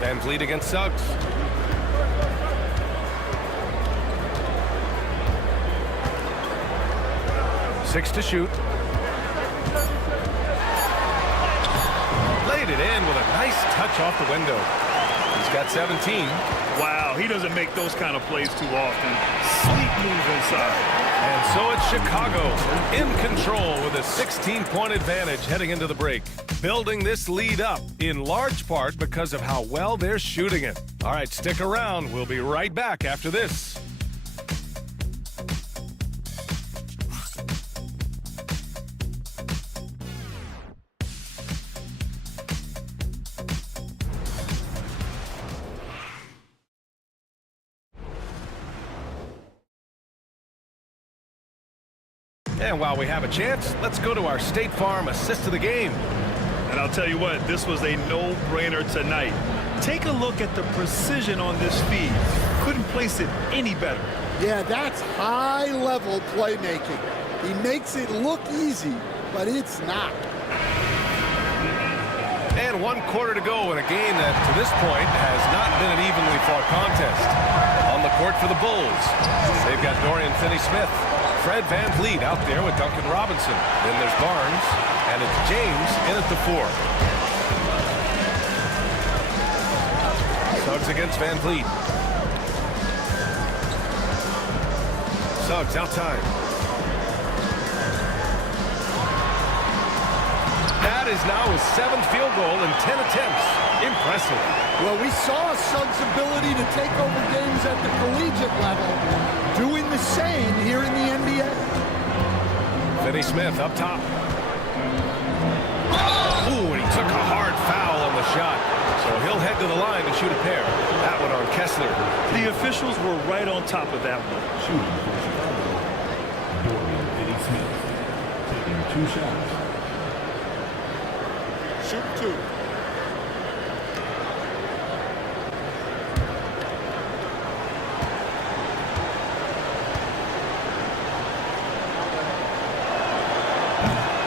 Van Vliet against Suggs. Six to shoot. Laid it in with a nice touch off the window. He's got 17. Wow, he doesn't make those kind of plays too often. Sleep move inside. And so it's Chicago in control with a 16-point advantage heading into the break. Building this lead up in large part because of how well they're shooting it. All right, stick around. We'll be right back after this. And while we have a chance, let's go to our State Farm assist of the game. And I'll tell you what, this was a no-brainer tonight. Take a look at the precision on this feed. Couldn't place it any better. Yeah, that's high-level playmaking. He makes it look easy, but it's not. And 1 quarter to go in a game that, to this point, has not been an evenly fought contest. On the court for the Bulls, they've got Dorian Finney-Smith. Fred Van Vliet out there with Duncan Robinson. Then there's Barnes, and it's James in at the 4. Suggs against Van Vliet. Suggs outside. That is now his 7th field goal in 10 attempts. Impressive. Well, we saw Suggs' ability to take over games at the collegiate level, doing the same here in the NBA. Finney Smith up top. Ooh, and he took a hard foul on the shot. So he'll head to the line and shoot a pair. That one on Kessler. The officials were right on top of that one. Shooting for Chicago, Dorian Finney-Smith, taking 2 shots. Shoot 2.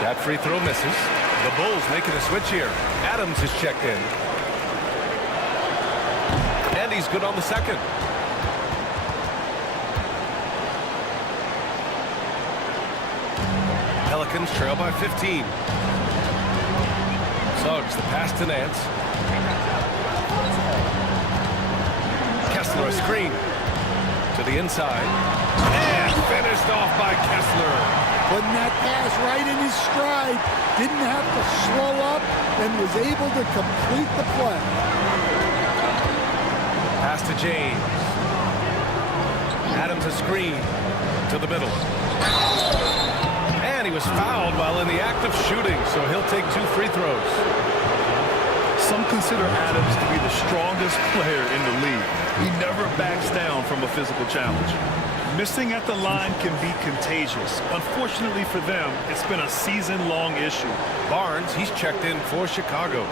That free throw misses. The Bulls making a switch here. Adams is checked in. And he's good on the second. Pelicans trail by 15. Suggs, the pass to Nance. Kessler, a screen. To the inside. And finished off by Kessler. Putting that pass right in his stride. Didn't have to slow up and was able to complete the play. Pass to James. Adams a screen to the middle. And he was fouled while in the act of shooting, so he'll take 2 free throws. Some consider Adams to be the strongest player in the league. He never backs down from a physical challenge. Missing at the line can be contagious. Unfortunately for them, it's been a season-long issue. Barnes, he's checked in for Chicago.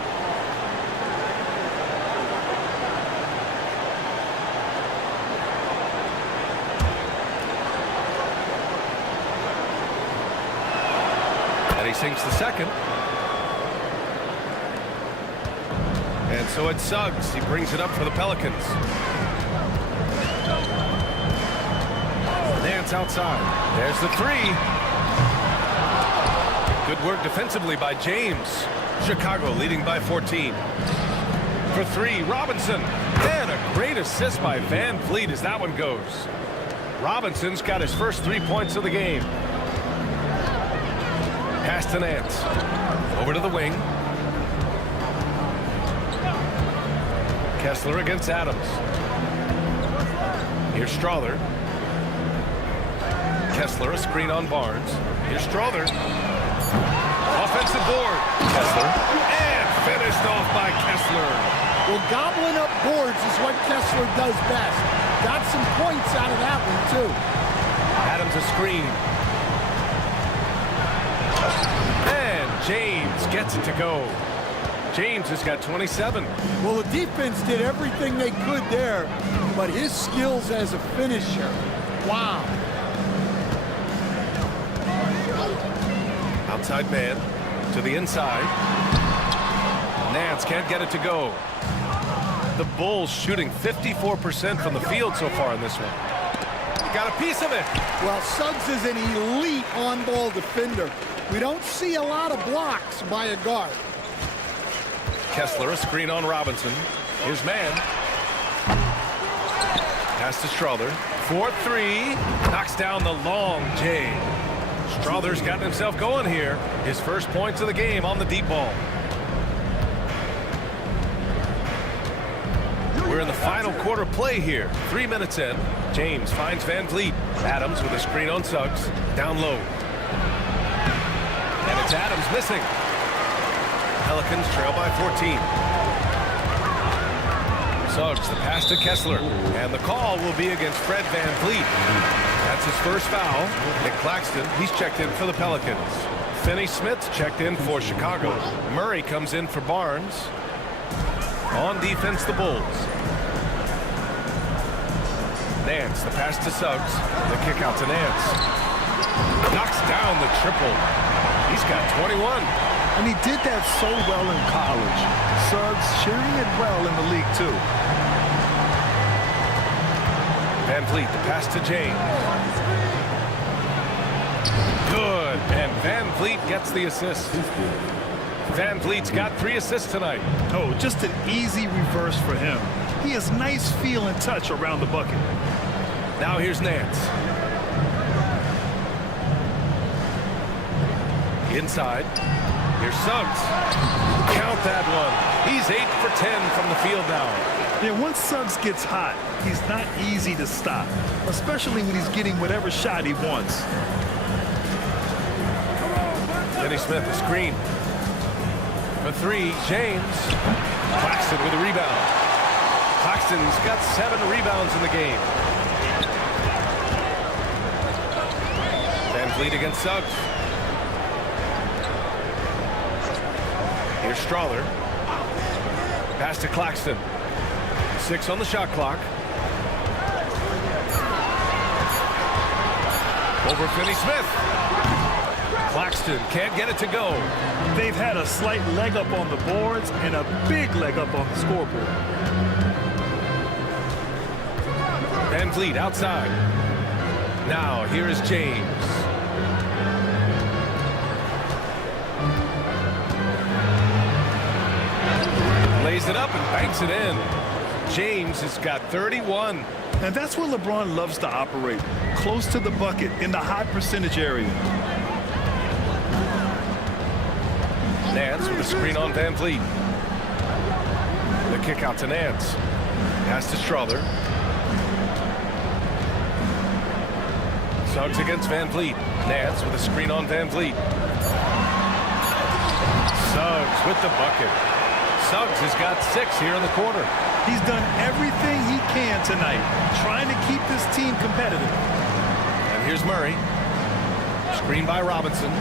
And he sinks the second. And so it's Suggs. He brings it up for the Pelicans. Nance outside. There's the three. Good work defensively by James. Chicago leading by 14. For three, Robinson. And a great assist by Van Vliet as that one goes. Robinson's got his first 3 points of the game. Pass to Nance. Over to the wing. Kessler against Adams. Here's Strother. Kessler, a screen on Barnes. Here's Strother. Offensive board. Kessler. And finished off by Kessler. Well, gobbling up boards is what Kessler does best. Got some points out of that one, too. Adams a screen. And James gets it to go. James has got 27. Well, the defense did everything they could there, but his skills as a finisher, wow. Outside man to the inside. Nance can't get it to go. The Bulls shooting 54% from the field so far in this one. He got a piece of it. Well, Suggs is an elite on-ball defender. We don't see a lot of blocks by a guard. Kessler, a screen on Robinson. His man. Pass to Strother. 4-3. Knocks down the long J. Strother's gotten himself going here. His first points of the game on the deep ball. We're in the final quarter play here. 3 minutes in. James finds Van Vliet. Adams with a screen on Suggs. Down low. And it's Adams missing. Pelicans trail by 14. Suggs, the pass to Kessler. And the call will be against Fred Van Vliet. That's his first foul. Nick Claxton, he's checked in for the Pelicans. Finney Smith's checked in for Chicago. Murray comes in for Barnes. On defense, the Bulls. Nance, the pass to Suggs. The kick out to Nance. Knocks down the triple. He's got 21. And he did that so well in college. Suggs sharing it well in the league, too. Van Vliet, the pass to James. Good. And Van Vliet gets the assist. Van Vliet's got 3 assists tonight. Oh, just an easy reverse for him. He has nice feel and touch around the bucket. Now here's Nance. Inside. Here's Suggs. Count that one. He's 8 for 10 from the field now. Yeah, once Suggs gets hot, he's not easy to stop, especially when he's getting whatever shot he wants. Finney Smith, a screen. For 3, James. Claxton with a rebound. Claxton's got 7 rebounds in the game. Van Vliet against Suggs. Here's Strother. Pass to Claxton. 6 on the shot clock. Over Finney Smith. Claxton can't get it to go. They've had a slight leg up on the boards and a big leg up on the scoreboard. Van Vliet outside. Now here is James. Lays it up and banks it in. James has got 31. And that's where LeBron loves to operate, close to the bucket in the high percentage area. Nance with a screen on Van Vliet. The kick out to Nance. Pass to Strother. Suggs against Van Vliet. Nance with a screen on Van Vliet. Suggs with the bucket. Suggs has got 6 here in the quarter. He's done everything he can tonight, trying to keep this team competitive. And here's Murray. Screen by Robinson.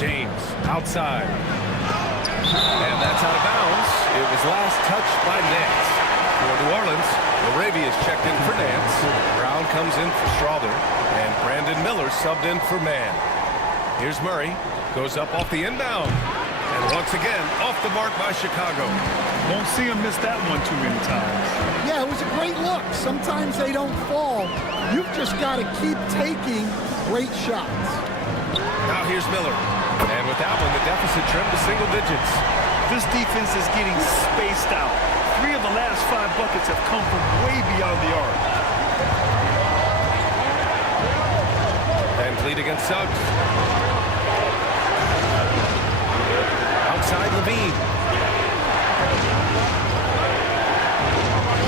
James outside. And that's out of bounds. It was last touched by Nance. For New Orleans, Laravia is checked in for Nance. Brown comes in for Strother. And Brandon Miller subbed in for Mann. Here's Murray. Goes up off the inbound. And once again, off the mark by Chicago. Won't see him miss that one too many times. Yeah, it was a great look. Sometimes they don't fall. You've just got to keep taking great shots. Now here's Miller. And with that one, the deficit trimmed to single digits. This defense is getting spaced out. 3 of the last 5 buckets have come from way beyond the arc. And lead against Suggs. Outside Levine.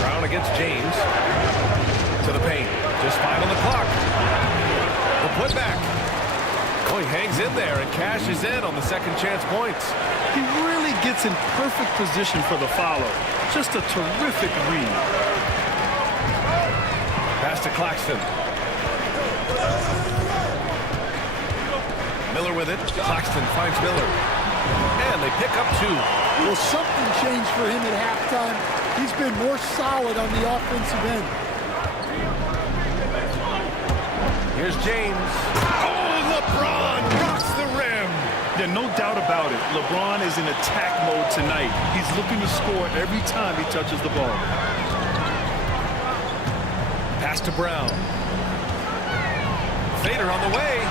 Brown against James. To the paint. Just 5 on the clock. The putback. Oh, he hangs in there and cashes in on the second chance points. He really gets in perfect position for the follow. Just a terrific read. Pass to Claxton. Miller with it. Claxton finds Miller. And they pick up 2. Well, something changed for him at halftime. He's been more solid on the offensive end. Here's James. Oh, LeBron rocks the rim. Yeah, no doubt about it. LeBron is in attack mode tonight. He's looking to score every time he touches the ball. Pass to Brown. Fader on the way.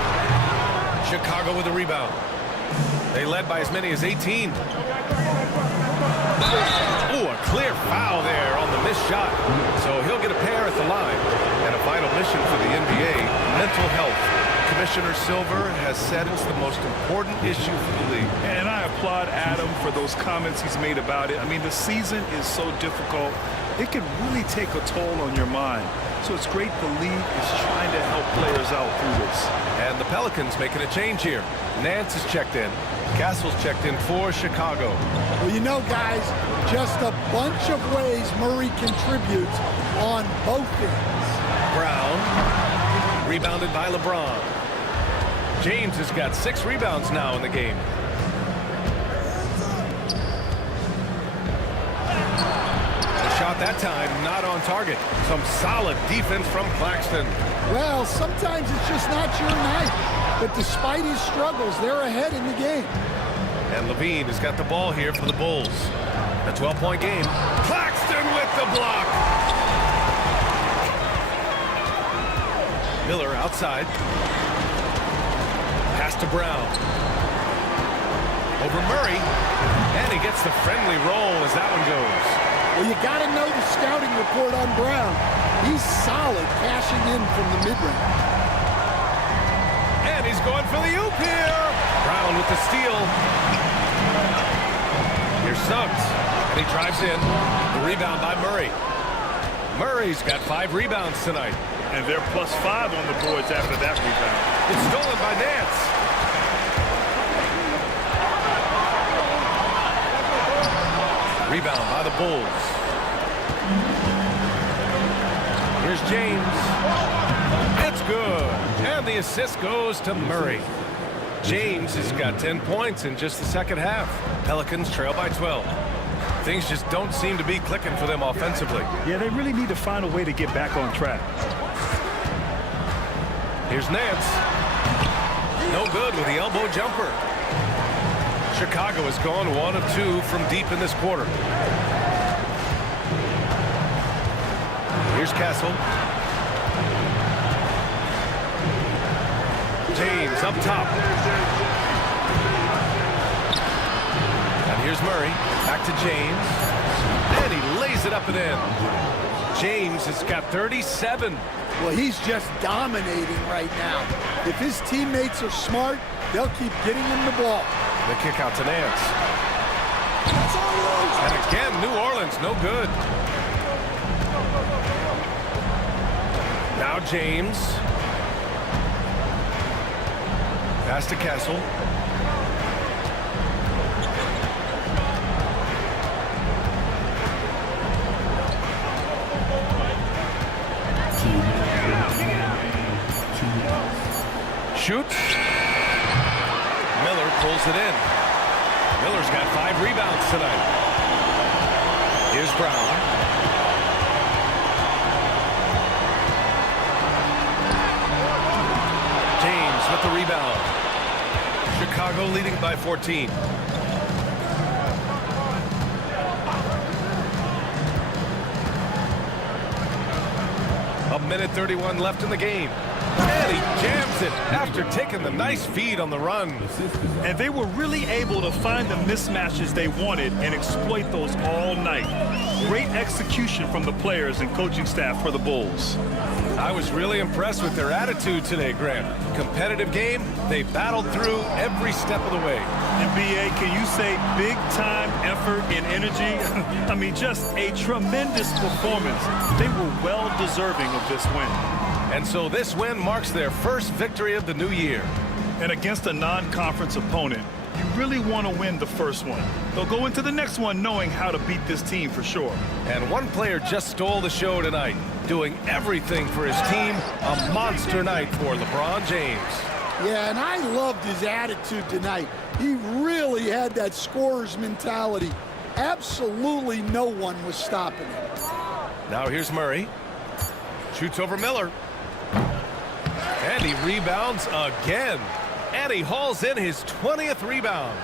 Chicago with a rebound. They led by as many as 18. Oh, a clear foul there on the missed shot. So he'll get a pair at the line. And a final mission for the NBA, mental health. Commissioner Silver has said it's the most important issue for the league. And I applaud Adam for those comments he's made about it. I mean, the season is so difficult. It can really take a toll on your mind. So it's great the league is trying to help players out through this. And the Pelicans making a change here. Nance is checked in. Castle's checked in for Chicago. Well, you know, guys, just a bunch of ways Murray contributes on both ends. Brown, rebounded by LeBron. James has got 6 rebounds now in the game. The shot that time not on target. Some solid defense from Claxton. Well, sometimes it's just not your night. But despite his struggles, they're ahead in the game. And Levine has got the ball here for the Bulls. A 12-point game. Claxton with the block. Miller outside. Pass to Brown. Over Murray. And he gets the friendly roll as that one goes. Well, you got to know the scouting report on Brown. He's solid cashing in from the mid-range. And he's going for the oop here. Brown with the steal. Here's Suggs. And he drives in. The rebound by Murray. Murray's got 5 rebounds tonight. And they're +5 on the boards after that rebound. It's stolen by Nance. Rebound by the Bulls. Here's James. It's good. And the assist goes to Murray. James has got 10 points in just the second half. Pelicans trail by 12. Things just don't seem to be clicking for them offensively. Yeah, they really need to find a way to get back on track. Here's Nance. No good with the elbow jumper. Chicago has gone 1 of 2 from deep in this quarter. Here's Castle. James up top. And here's Murray. Back to James. And he lays it up and in. James has got 37. Well, he's just dominating right now. If his teammates are smart, they'll keep getting him the ball. The kick out to Nance. And again, New Orleans, no good. Now James. Pass to Castle. shoots. Miller pulls it in. Miller's got 5 rebounds tonight. Here's Brown. James with the rebound. Chicago leading by 14. A minute 31 left in the game. And he jams it after taking the nice feed on the run. And they were really able to find the mismatches they wanted and exploit those all night. Great execution from the players and coaching staff for the Bulls. I was really impressed with their attitude today, Grant. Competitive game, they battled through every step of the way. And B.A., can you say big-time effort and energy? I mean, just a tremendous performance. They were well deserving of this win. And so this win marks their first victory of the new year. And against a non-conference opponent, you really want to win the first one. They'll go into the next one knowing how to beat this team for sure. And one player just stole the show tonight, doing everything for his team. A monster night for LeBron James. Yeah, and I loved his attitude tonight. He really had that scorer's mentality. Absolutely no one was stopping him. Now here's Murray. Shoots over Miller. And he rebounds again. And he hauls in his 20th rebound.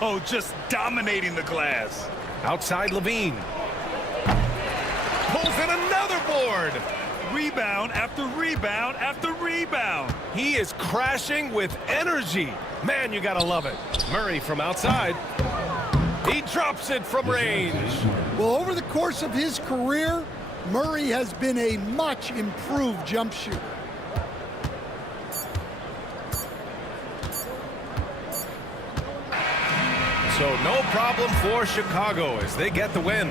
Oh, just dominating the glass. Outside Levine. Pulls in another board. Rebound after rebound after rebound. He is crashing with energy. Man, you gotta love it. Murray from outside. He drops it from range. Well, over the course of his career, Murray has been a much improved jump shooter. So no problem for Chicago as they get the win.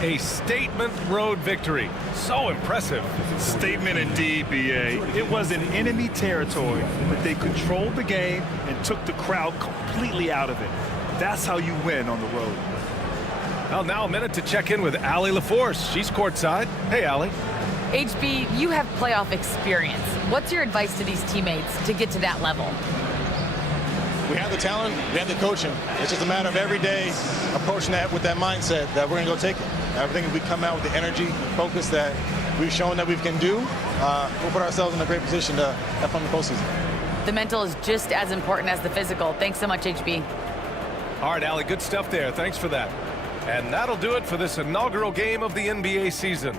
A statement road victory. So impressive. Statement indeed, B.A. It was in enemy territory, but they controlled the game and took the crowd completely out of it. That's how you win on the road. Well, now a minute to check in with Allie LaForce. She's courtside. Hey, Allie. HB, you have playoff experience. What's your advice to these teammates to get to that level? We have the talent, we have the coaching. It's just a matter of every day approaching that with that mindset that we're going to go take it. I think if we come out with the energy and focus that we've shown that we can do, we'll put ourselves in a great position to have fun in the postseason. The mental is just as important as the physical. Thanks so much, HB. All right, Allie, good stuff there. Thanks for that. And that'll do it for this inaugural game of the NBA season.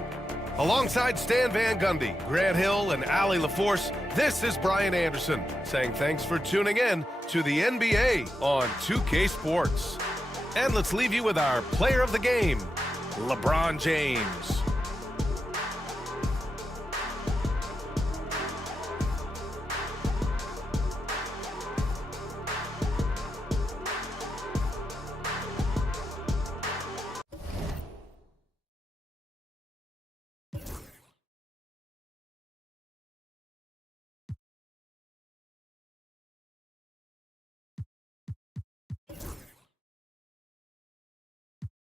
Alongside Stan Van Gundy, Grant Hill, and Allie LaForce, this is Brian Anderson saying thanks for tuning in to the NBA on 2K Sports. And let's leave you with our player of the game, LeBron James.